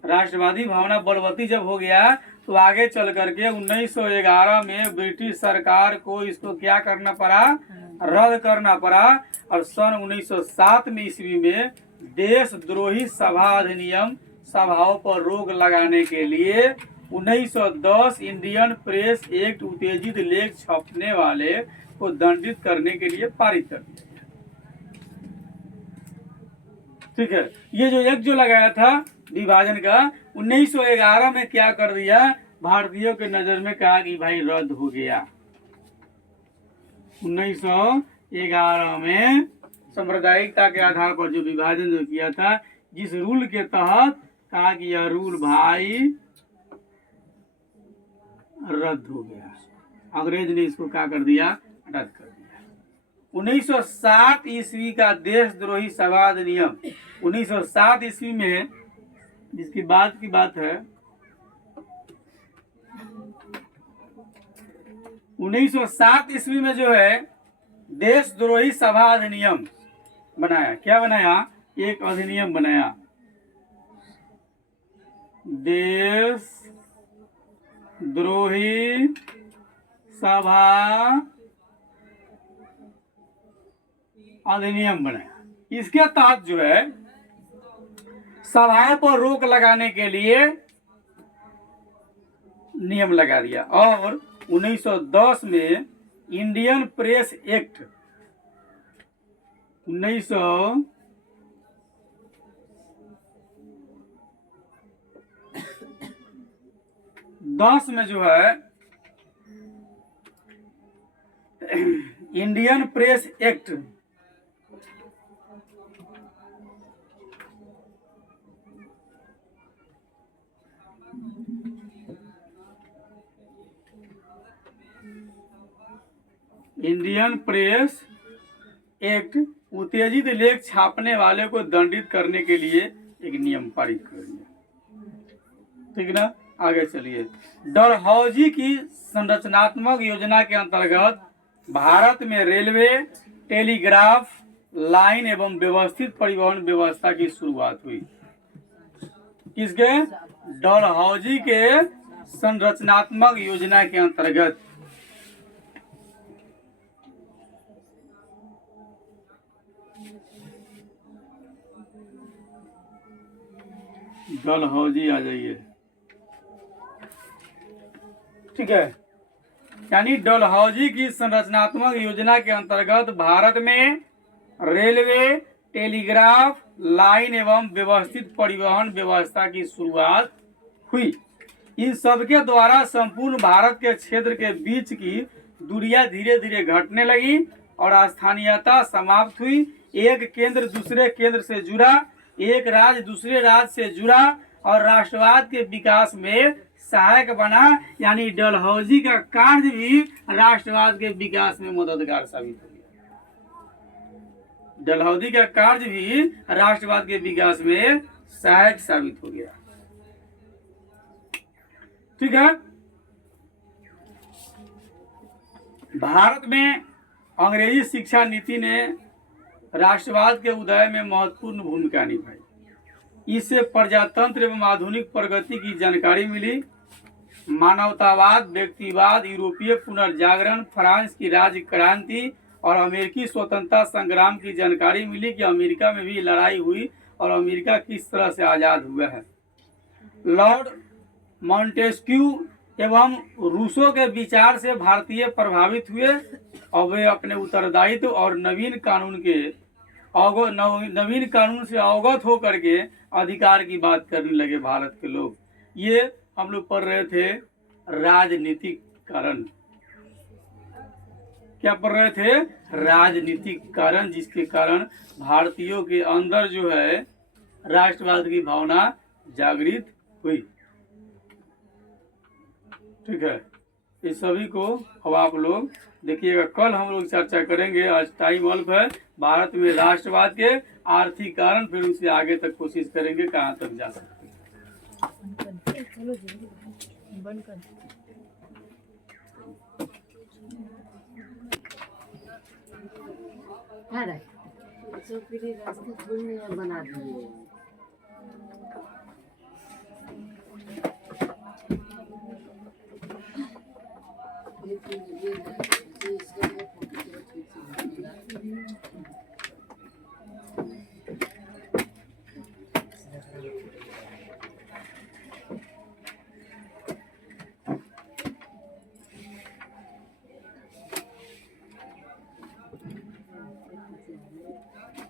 राष्ट्रवादी भावना बलवती जब हो गया तो आगे चल करके 1911 में ब्रिटिश सरकार को इसको क्या करना पड़ा? रद्द करना पड़ा। और सन 1907 में ईस्वी में देशद्रोही सभा अधिनियम, सभाओं पर रोक लगाने के लिए 1910 इंडियन प्रेस एक्ट, उत्तेजित लेख छपने वाले को दंडित करने के लिए पारित कर दिया। ठीक है। ये जो एक्ट जो लगाया था विभाजन का 1911 में क्या कर दिया? भारतीयों के नजर में कहा कि भाई रद्द हो गया। 1911 में सांप्रदायिकता के आधार पर जो विभाजन जो किया था, जिस रूल के तहत कहा कि यह रूल भाई रद्द हो गया। अंग्रेज ने इसको क्या कर दिया? रद्द कर दिया। 1907 ईस्वी का देशद्रोही सभा अधिनियम 1907 ईस्वी में, जिसकी बात की बात है, 1907 ईस्वी में जो है देशद्रोही सभा अधिनियम बनाया। क्या बनाया? एक अधिनियम बनाया, देशद्रोही सभा अधिनियम बनाया। इसके तहत जो है सभाओं पर रोक लगाने के लिए नियम लगा दिया। और 1910 में इंडियन प्रेस एक्ट 1910 में जो है इंडियन प्रेस एक्ट उत्तेजित लेख छापने वाले को दंडित करने के लिए एक नियम पारित कर दिया। ठीक ना। आगे चलिए। डलहौजी की संरचनात्मक योजना के अंतर्गत भारत में रेलवे, टेलीग्राफ लाइन एवं व्यवस्थित परिवहन व्यवस्था की शुरुआत हुई। किसके? डलहौजी के संरचनात्मक योजना के अंतर्गत। डलहौजी आ जाइए। ठीक है। यानी डलहौजी की संरचनात्मक योजना के अंतर्गत भारत में रेलवे, टेलीग्राफ लाइन एवं व्यवस्थित परिवहन व्यवस्था की शुरुआत हुई। इन सबके द्वारा संपूर्ण भारत के क्षेत्र के बीच की दूरियां धीरे धीरे घटने लगी और स्थानीयता समाप्त हुई। एक केंद्र दूसरे केंद्र से जुड़ा, एक राज्य दूसरे राज्य से जुड़ा और राष्ट्रवाद के विकास में सहायक बना। यानी डलहौजी का कार्य भी राष्ट्रवाद के विकास में मददगार साबित हो गया। डलहौजी का कार्य भी राष्ट्रवाद के विकास में सहायक साबित हो गया। ठीक है। भारत में अंग्रेजी शिक्षा नीति ने राष्ट्रवाद के उदय में महत्वपूर्ण भूमिका निभाई। इससे प्रजातंत्र एवं आधुनिक प्रगति की जानकारी मिली। मानवतावाद, व्यक्तिवाद, यूरोपीय पुनर्जागरण, फ्रांस की राज्य क्रांति और अमेरिकी स्वतंत्रता संग्राम की जानकारी मिली कि अमेरिका में भी लड़ाई हुई और अमेरिका किस तरह से आज़ाद हुआ है। लॉर्ड मॉन्टेस्क्यू एवं रूसो के विचार से भारतीय प्रभावित हुए और वे अपने उत्तरदायित्व और नवीन कानून से अवगत होकर के अधिकार की बात करने लगे भारत के लोग। ये हम लोग पढ़ रहे थे राजनीतिक कारण। क्या पढ़ रहे थे? राजनीतिक कारण, जिसके कारण भारतीयों के अंदर जो है राष्ट्रवाद की भावना जागृत हुई। ठीक है। इस सभी को अब आप लोग देखिएगा, कल हम लोग चर्चा करेंगे। आज टाइम अल्प है। भारत में राष्ट्रवाद के आर्थिक कारण, फिर उससे आगे तक कोशिश करेंगे कहाँ तक जा सकते हैं। चलो बंद कर। रास्ते थोड़ी बना दिए। ये